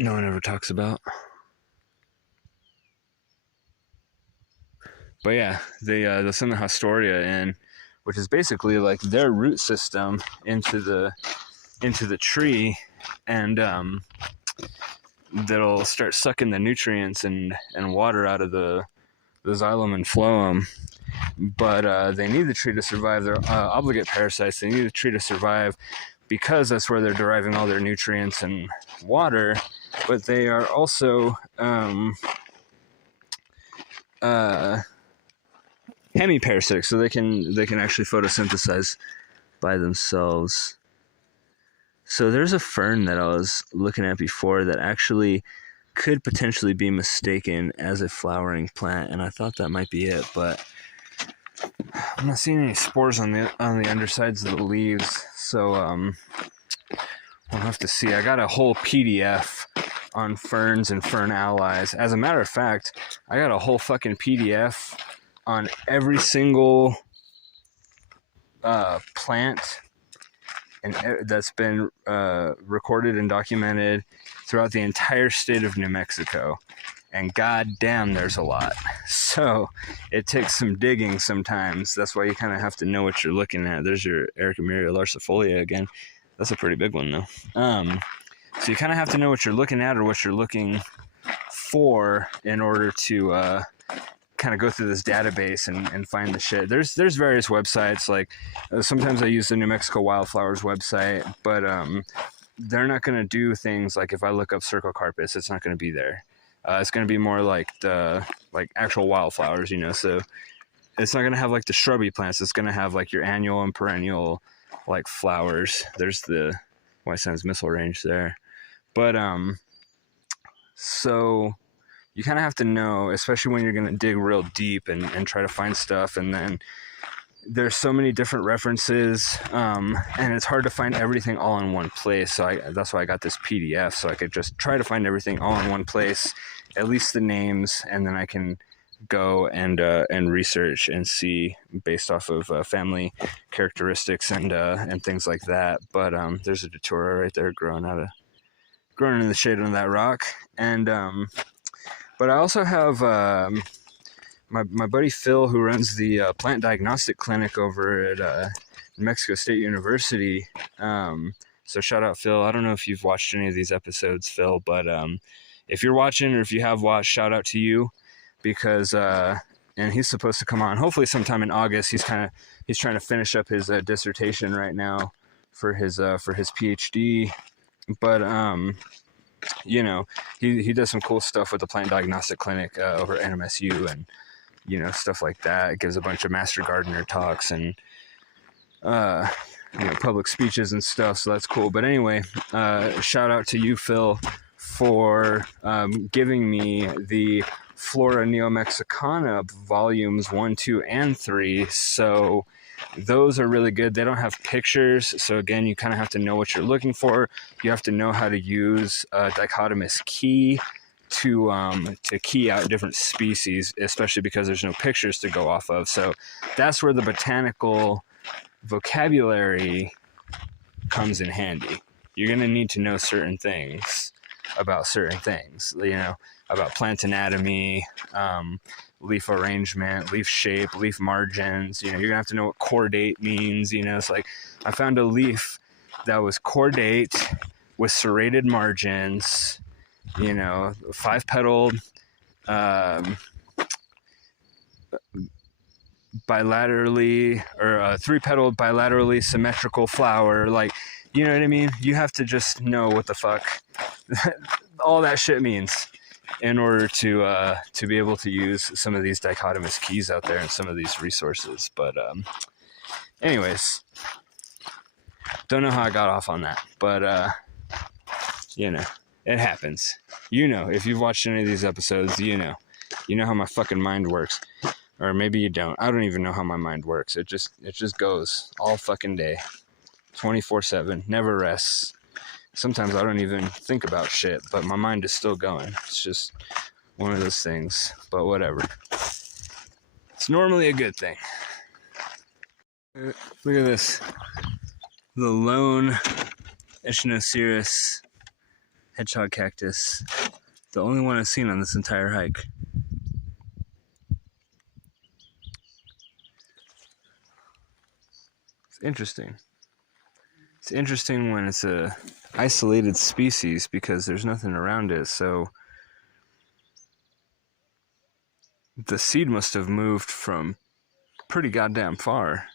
no one ever talks about. But yeah, they send the haustoria in, which is basically like their root system into the tree, and that'll start sucking the nutrients and water out of the xylem and phloem. But they need the tree to survive. They're obligate parasites. They need the tree to survive because that's where they're deriving all their nutrients and water. But they are also hemiparasitic, so they can actually photosynthesize by themselves. So there's a fern that I was looking at before that actually could potentially be mistaken as a flowering plant, and I thought that might be it, but I'm not seeing any spores on the undersides of the leaves. So we'll have to see. I got a whole PDF on ferns and fern allies. As a matter of fact, I got a whole fucking PDF on every single plant and that's been recorded and documented throughout the entire state of New Mexico. And goddamn, there's a lot. So it takes some digging sometimes. That's why you kind of have to know what you're looking at. There's your Ericameria larcifolia again. That's a pretty big one, though. So you kind of have to know what you're looking at or what you're looking for in order to kind of go through this database and find the shit. There's various websites. Like sometimes I use the New Mexico Wildflowers website, but they're not going to do things like if I look up Cercocarpus, it's not going to be there. It's going to be more like the actual wildflowers, you know. So it's not going to have like the shrubby plants. It's going to have like your annual and perennial like flowers. There's the White Sands Missile Range there. But so you kind of have to know, especially when you're going to dig real deep and try to find stuff. And then there's so many different references, and it's hard to find everything all in one place. So that's why I got this PDF, so I could just try to find everything all in one place, at least the names, and then I can go and research and see based off of family characteristics and things like that. But there's a datura right there growing in the shade on that rock, and but I also have my buddy Phil, who runs the plant diagnostic clinic over at New Mexico State University. So shout out Phil. I don't know if you've watched any of these episodes, Phil, but if you're watching or if you have watched, shout out to you, because and he's supposed to come on hopefully sometime in August. He's trying to finish up his dissertation right now for his PhD, but you know, he does some cool stuff with the plant diagnostic clinic over at NMSU and, you know, stuff like that. It gives a bunch of master gardener talks and, you know, public speeches and stuff. So that's cool. But anyway, shout out to you, Phil, for giving me the Flora Neo-Mexicana volumes 1, 2, and 3. So those are really good. They don't have pictures, so again, you kind of have to know what you're looking for. You have to know how to use a dichotomous key to key out different species, especially because there's no pictures to go off of. So that's where the botanical vocabulary comes in handy. You're going to need to know certain things about certain things, you know, about plant anatomy, leaf arrangement, leaf shape, leaf margins. You know, you're gonna have to know what cordate means. You know, it's like I found a leaf that was cordate with serrated margins, you know, 5-petaled, bilaterally, or 3-petaled bilaterally symmetrical flower. Like, you know what I mean? You have to just know what the fuck all that shit means in order to be able to use some of these dichotomous keys out there and some of these resources. But anyways, don't know how I got off on that, but you know, it happens. You know, if you've watched any of these episodes, you know how my fucking mind works. Or maybe you don't. I don't even know how my mind works. It just goes all fucking day, 24/7, never rests. Sometimes I don't even think about shit, but my mind is still going. It's just one of those things, but whatever. It's normally a good thing. Look at this. The lone Echinocereus hedgehog cactus. The only one I've seen on this entire hike. It's interesting. It's interesting when it's a isolated species because there's nothing around it, so the seed must have moved from pretty goddamn far.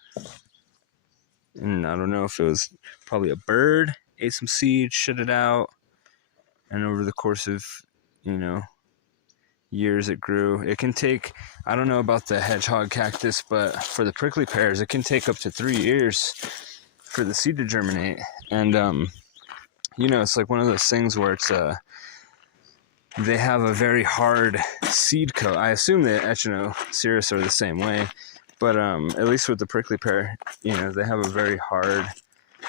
And I don't know if it was probably a bird, ate some seed, shit it out, and over the course of, you know, years it grew. It can take, I don't know about the hedgehog cactus, but for the prickly pears, it can take up to 3 years for the seed to germinate. And you know, it's like one of those things where it's they have a very hard seed coat. I assume the Echinocereus are the same way, but at least with the prickly pear, you know, they have a very hard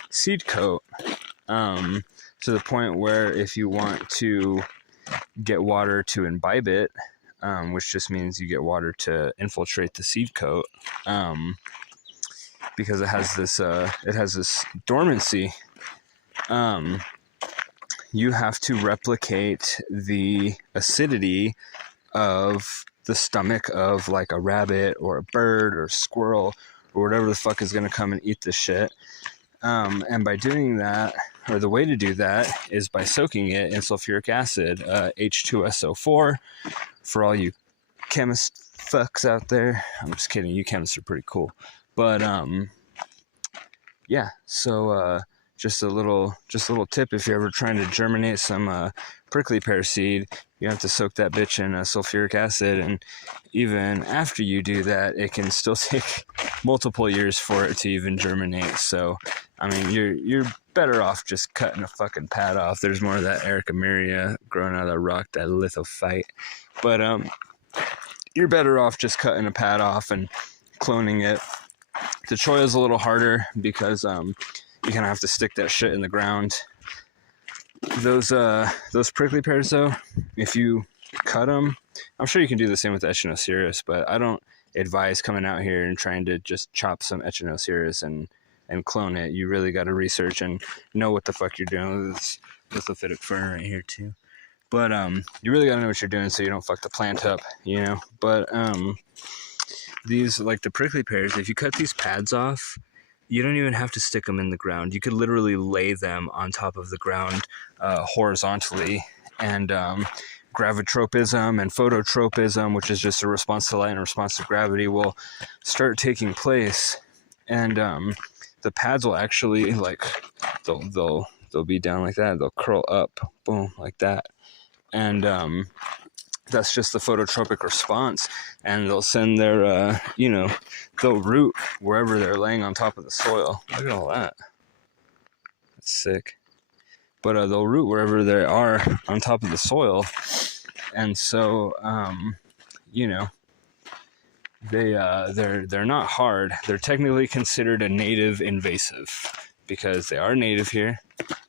seed coat. to the point where if you want to get water to imbibe it, which just means you get water to infiltrate the seed coat, because it has this dormancy. You have to replicate the acidity of the stomach of like a rabbit or a bird or a squirrel or whatever the fuck is gonna come and eat this shit. And by doing that, or the way to do that, is by soaking it in sulfuric acid, H2SO4, for all you chemist fucks out there. I'm just kidding, you chemists are pretty cool. But yeah, so just a little tip: if you're ever trying to germinate some prickly pear seed, you have to soak that bitch in sulfuric acid, and even after you do that, it can still take multiple years for it to even germinate. So, I mean, you're better off just cutting a fucking pad off. There's more of that Ericameria growing out of that rock, that lithophyte. But you're better off just cutting a pad off and cloning it. The cholla is a little harder because you kind of have to stick that shit in the ground. Those prickly pears, though, if you cut them, I'm sure you can do the same with Echinocerius, but I don't advise coming out here and trying to just chop some Echinocerius and clone it. You really got to research and know what the fuck you're doing. This lithophytic fern right here too. But you really got to know what you're doing so you don't fuck the plant up, you know. But these, like the prickly pears, if you cut these pads off, you don't even have to stick them in the ground. You could literally lay them on top of the ground horizontally, and gravitropism and phototropism, which is just a response to light and a response to gravity, will start taking place, and the pads will actually, like, they'll be down like that. They'll curl up, boom, like that, and that's just the phototropic response, and they'll send their, they'll root wherever they're laying on top of the soil. Look at all that. That's sick. But they'll root wherever they are on top of the soil, and so, they're not hard. They're technically considered a native invasive because they are native here,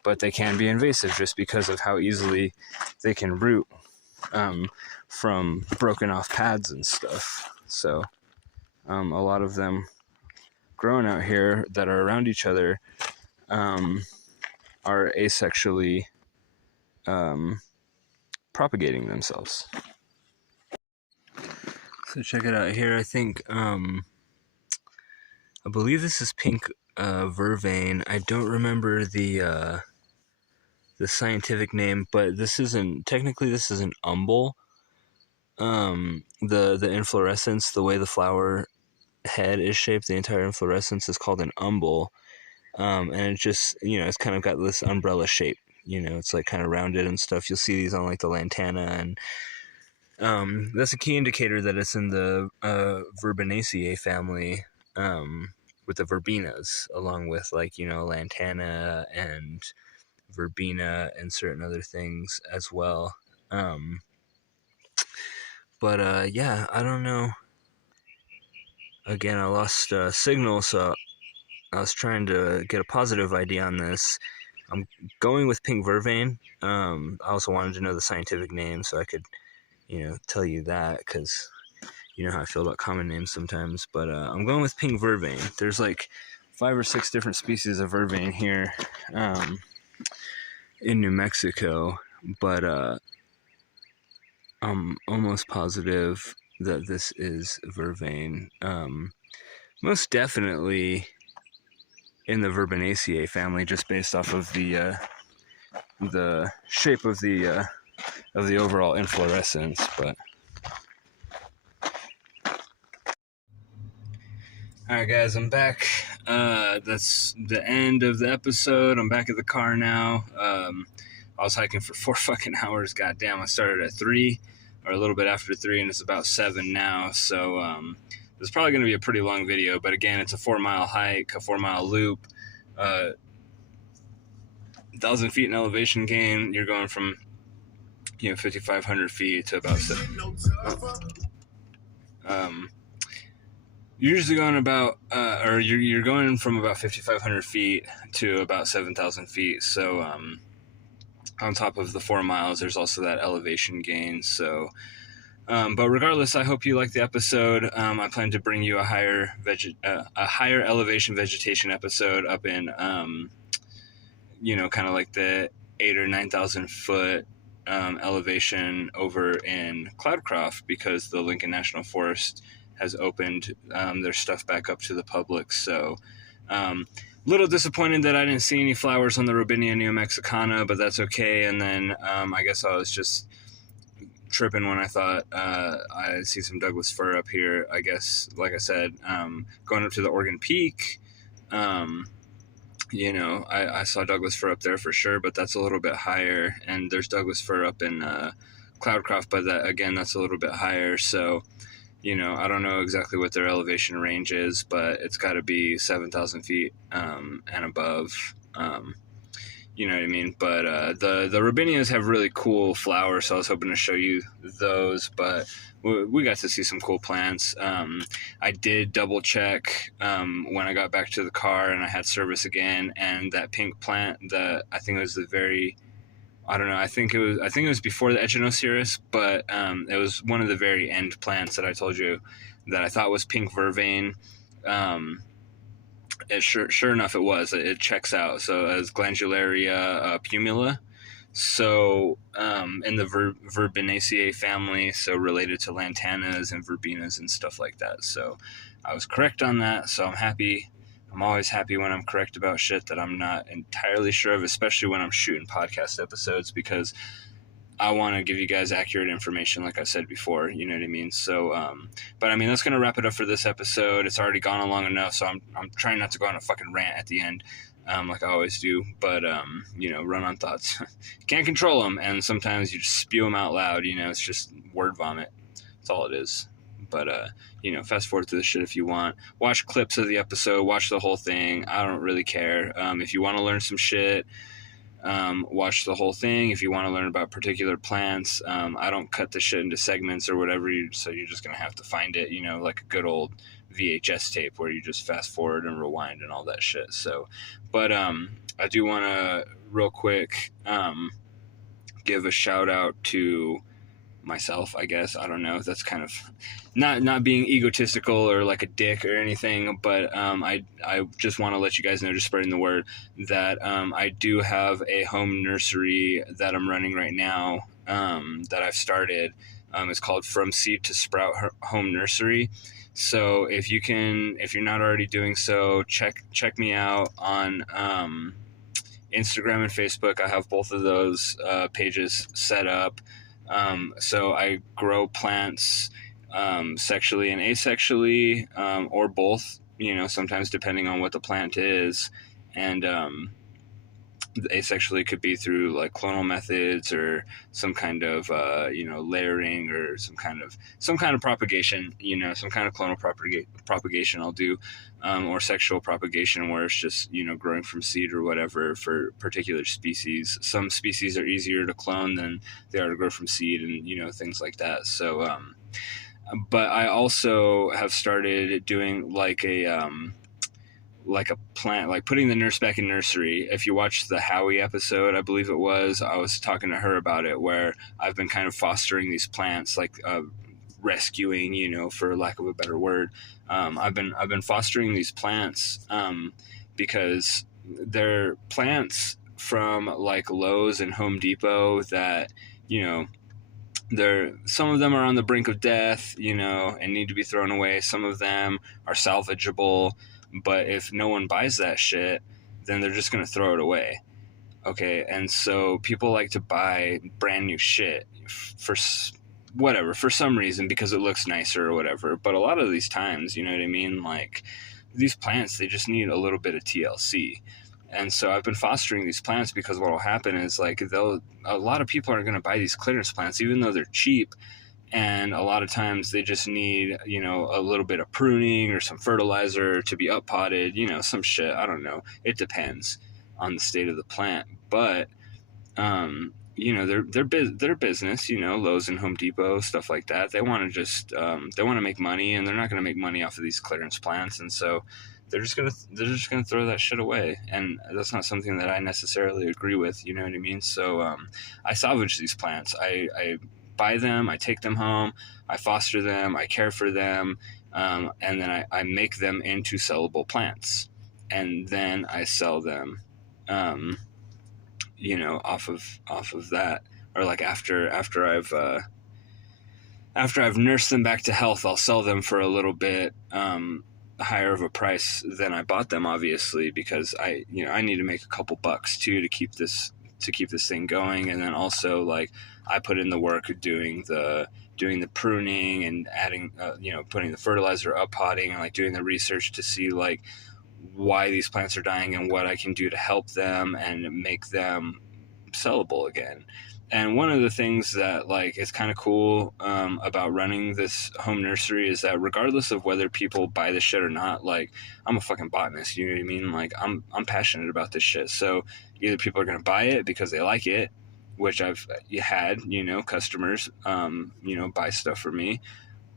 but they can be invasive just because of how easily they can root from broken off pads and stuff. So a lot of them growing out here that are around each other are asexually propagating themselves. So check it out here. I think I believe this is pink vervain. I don't remember the scientific name, but this isn't technically, this is an umbel. The inflorescence, the way the flower head is shaped, the entire inflorescence is called an umbel. And it just, it's kind of got this umbrella shape. It's like kind of rounded and stuff. You'll see these on like the lantana, and that's a key indicator that it's in the Verbenaceae family, with the verbenas, along with like, lantana and verbena and certain other things as well. But yeah, I don't know. Again, I lost signal, so I was trying to get a positive idea on this. I'm going with pink vervain. I also wanted to know the scientific name so I could, tell you that, because you know how I feel about common names sometimes. But I'm going with pink vervain. There's like 5 or 6 different species of vervain here in New Mexico, but I'm almost positive that this is vervain. Most definitely in the Verbenaceae family, just based off of the shape of the overall inflorescence. But all right, guys, I'm back. That's the end of the episode. I'm back at the car now. I was hiking for 4 fucking hours. Goddamn, I started at 3, or a little bit after 3, and it's about 7 now. So this is probably going to be a pretty long video. But again, it's a 4-mile hike, a 4-mile loop, 1,000 feet in elevation gain. You're going from 5,500 feet to about 7. You're usually going about, you're going from about 5,500 feet to about 7,000 feet. So on top of the 4 miles, there's also that elevation gain. So, but regardless, I hope you like the episode. I plan to bring you a higher elevation vegetation episode up in, kind of like the 8,000 or 9,000 foot elevation over in Cloudcroft, because the Lincoln National Forest has opened their stuff back up to the public. So, little disappointed that I didn't see any flowers on the Robinia neomexicana, but that's okay. And then I guess I was just tripping when I thought I'd see some Douglas fir up here. I guess, like I said, going up to the Oregon Peak, I saw Douglas fir up there for sure, but that's a little bit higher. And there's Douglas fir up in Cloudcroft, but that's a little bit higher. So, I don't know exactly what their elevation range is, but it's got to be 7,000 feet and above. You know what I mean? But the Robinias have really cool flowers, so I was hoping to show you those, but we got to see some cool plants. I did double check when I got back to the car and I had service again, and that pink plant, I think it was I think it was before the Echinocereus, but it was one of the very end plants that I told you that I thought was pink vervain. Sure enough, it was. It checks out. So as Glandularia pumila. So in the Verbinaceae family, so related to lantanas and verbenas and stuff like that. So I was correct on that. So I'm happy. I'm always happy when I'm correct about shit that I'm not entirely sure of, especially when I'm shooting podcast episodes, because I want to give you guys accurate information, like I said before, you know what I mean? So, but I mean, that's going to wrap it up for this episode. It's already gone on long enough, so I'm trying not to go on a fucking rant at the end, like I always do, but, run on thoughts. Can't control them, and sometimes you just spew them out loud, it's just word vomit. That's all it is. But, fast forward to the shit if you want. Watch clips of the episode. Watch the whole thing. I don't really care. If you want to learn some shit, watch the whole thing. If you want to learn about particular plants, I don't cut the shit into segments or whatever, so you're just going to have to find it, like a good old VHS tape where you just fast forward and rewind and all that shit. So, but I do want to real quick give a shout out to myself, I guess. I don't know. That's kind of not being egotistical or like a dick or anything, but I just want to let you guys know, just spreading the word, that I do have a home nursery that I'm running right now, that I've started. It's called From Seed to Sprout Home Nursery. So if you're not already doing so, check me out on Instagram and Facebook. I have both of those pages set up. So I grow plants sexually and asexually, or both, sometimes depending on what the plant is. And asexually could be through like clonal methods or some kind of layering or some kind of propagation, some kind of clonal propagation I'll do, or sexual propagation where it's just growing from seed or whatever for particular species. Some species are easier to clone than they are to grow from seed, and things like that. So but I also have started doing like a plant, like putting the nurse back in nursery. If you watch the Howie episode, I believe it was, I was talking to her about it, where I've been kind of fostering these plants, like rescuing, for lack of a better word. I've been fostering these plants because they're plants from like Lowe's and Home Depot that, some of them are on the brink of death, and need to be thrown away. Some of them are salvageable, but if no one buys that shit, then they're just going to throw it away. Okay, and so people like to buy brand new shit for some reason, because it looks nicer or whatever. But a lot of these times, you know what I mean? Like, these plants, they just need a little bit of TLC. And so I've been fostering these plants because what will happen is, like, a lot of people are going to buy these clearance plants, even though they're cheap. And a lot of times they just need, a little bit of pruning or some fertilizer to be up potted, some shit. I don't know. It depends on the state of the plant. But, their business, Lowe's and Home Depot, stuff like that. They want to just, they want to make money, and they're not going to make money off of these clearance plants. And so they're just gonna throw that shit away, and that's not something that I necessarily agree with. You know what I mean? So I salvage these plants. I buy them, I take them home, I foster them, I care for them, and then I make them into sellable plants, and then I sell them. Off of that, or like after I've nursed them back to health, I'll sell them for a little bit higher of a price than I bought them, obviously, because I need to make a couple bucks too to keep this thing going. And then also, like, I put in the work of doing the pruning and adding, putting the fertilizer, up potting, and like doing the research to see like why these plants are dying and what I can do to help them and make them sellable again. And one of the things that like is kind of cool about running this home nursery is that regardless of whether people buy this shit or not, like, I'm a fucking botanist, you know what I mean? Like, I'm passionate about this shit. So either people are gonna buy it because they like it, which I've had, customers, buy stuff for me,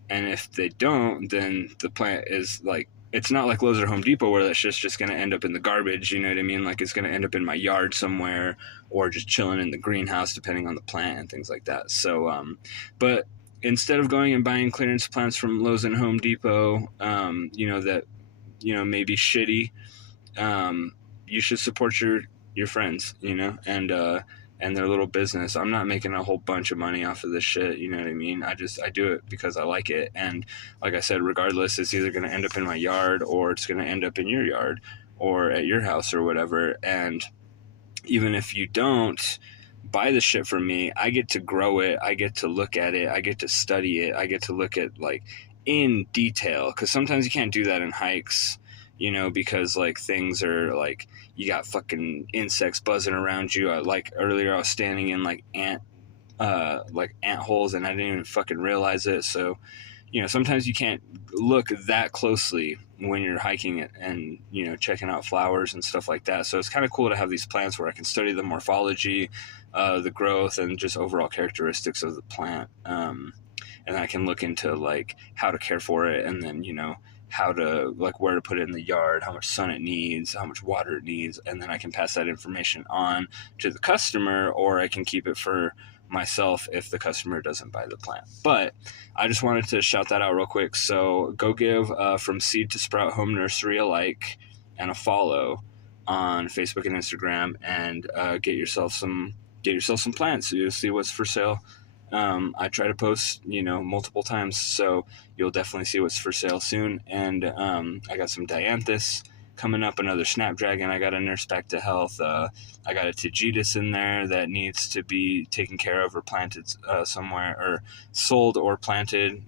and if they don't, then the plant is like, it's not like Lowe's or Home Depot where that shit's just going to end up in the garbage, you know what I mean? Like, it's going to end up in my yard somewhere or just chilling in the greenhouse, depending on the plant and things like that. So, but instead of going and buying clearance plants from Lowe's and Home Depot, that, may be shitty, you should support your friends, and their little business. I'm not making a whole bunch of money off of this shit, you know what I mean? I do it because I like it. And like I said, regardless, it's either going to end up in my yard or it's going to end up in your yard or at your house or whatever. And even if you don't buy the shit from me, I get to grow it. I get to look at it. I get to study it. I get to look at like in detail, because sometimes you can't do that in hikes, because like things are like, you got fucking insects buzzing around you. Like earlier I was standing in like ant holes and I didn't even fucking realize it. So, sometimes you can't look that closely when you're hiking it and, checking out flowers and stuff like that. So it's kind of cool to have these plants where I can study the morphology, the growth, and just overall characteristics of the plant. And I can look into like how to care for it, and then, how to, like, where to put it in the yard, how much sun it needs, how much water it needs, and then I can pass that information on to the customer, or I can keep it for myself if the customer doesn't buy the plant. But I just wanted to shout that out real quick. So go give From Seed to Sprout Home Nursery a like and a follow on Facebook and Instagram, and get yourself some plants so you'll see what's for sale. I try to post, multiple times, so you'll definitely see what's for sale soon. And I got some dianthus coming up, another snapdragon I got to nurse back to health. I got a Tagetes in there that needs to be taken care of or planted somewhere, or sold or planted,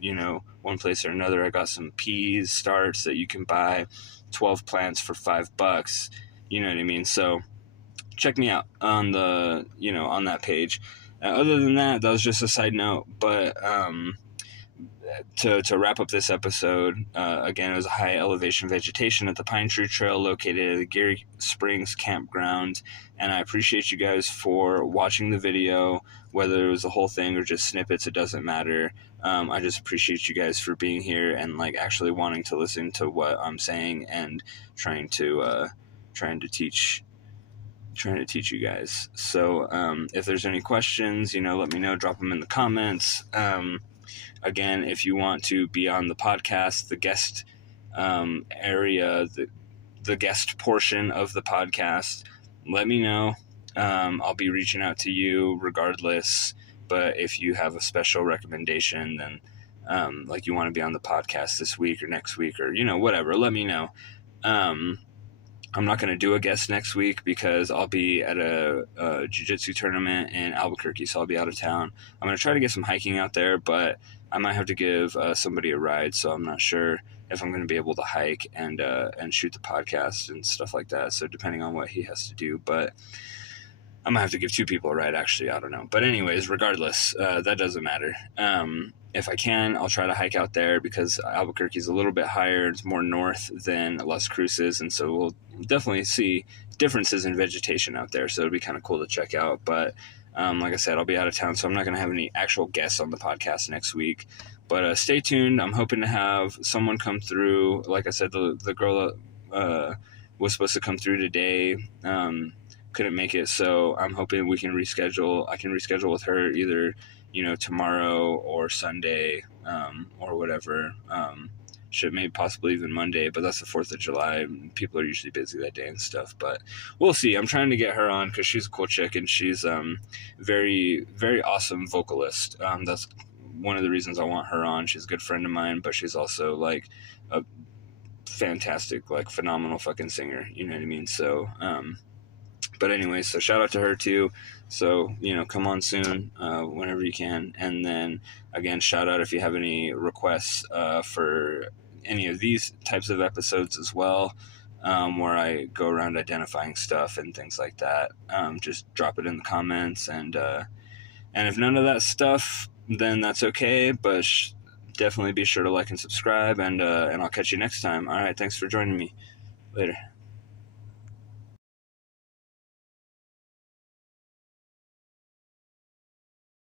one place or another. I got some peas starts that you can buy 12 plants for $5. You know what I mean? So check me out on the, on that page. Other than that, that was just a side note. But to wrap up this episode, again, it was a high elevation vegetation at the Pine Tree Trail located at the Geary Springs Campground. And I appreciate you guys for watching the video, whether it was the whole thing or just snippets, it doesn't matter. I just appreciate you guys for being here and like actually wanting to listen to what I'm saying and trying to teach you guys. So if there's any questions, let me know, drop them in the comments. Again, if you want to be on the podcast, the guest area, the guest portion of the podcast, let me know. I'll be reaching out to you regardless. But if you have a special recommendation, then like you want to be on the podcast this week or next week or, whatever, let me know. I'm not going to do a guest next week because I'll be at a jiu-jitsu tournament in Albuquerque, so I'll be out of town. I'm going to try to get some hiking out there, but I might have to give somebody a ride, so I'm not sure if I'm going to be able to hike and shoot the podcast and stuff like that, so depending on what he has to do. But I might have to give two people a ride, actually. I don't know. But anyways, regardless, that doesn't matter. If I can, I'll try to hike out there because Albuquerque is a little bit higher. It's more north than Las Cruces, and so we'll definitely see differences in vegetation out there. So it'll be kind of cool to check out. But like I said, I'll be out of town, so I'm not going to have any actual guests on the podcast next week. But stay tuned. I'm hoping to have someone come through. Like I said, the girl was supposed to come through today. Couldn't make it, so I'm hoping we can reschedule. I can reschedule with her either, tomorrow or Sunday, or whatever. Should maybe possibly even Monday, but that's the 4th of July. People are usually busy that day and stuff, but we'll see. I'm trying to get her on because she's a cool chick and she's very, very awesome vocalist. That's one of the reasons I want her on. She's a good friend of mine, but she's also like a fantastic, like phenomenal fucking singer. You know what I mean? So, but anyway, so shout out to her too. So, come on soon, whenever you can. And then again, shout out if you have any requests for any of these types of episodes as well, where I go around identifying stuff and things like that. Just drop it in the comments, and if none of that stuff, then that's okay. But definitely be sure to like and subscribe, and I'll catch you next time. All right, thanks for joining me. Later.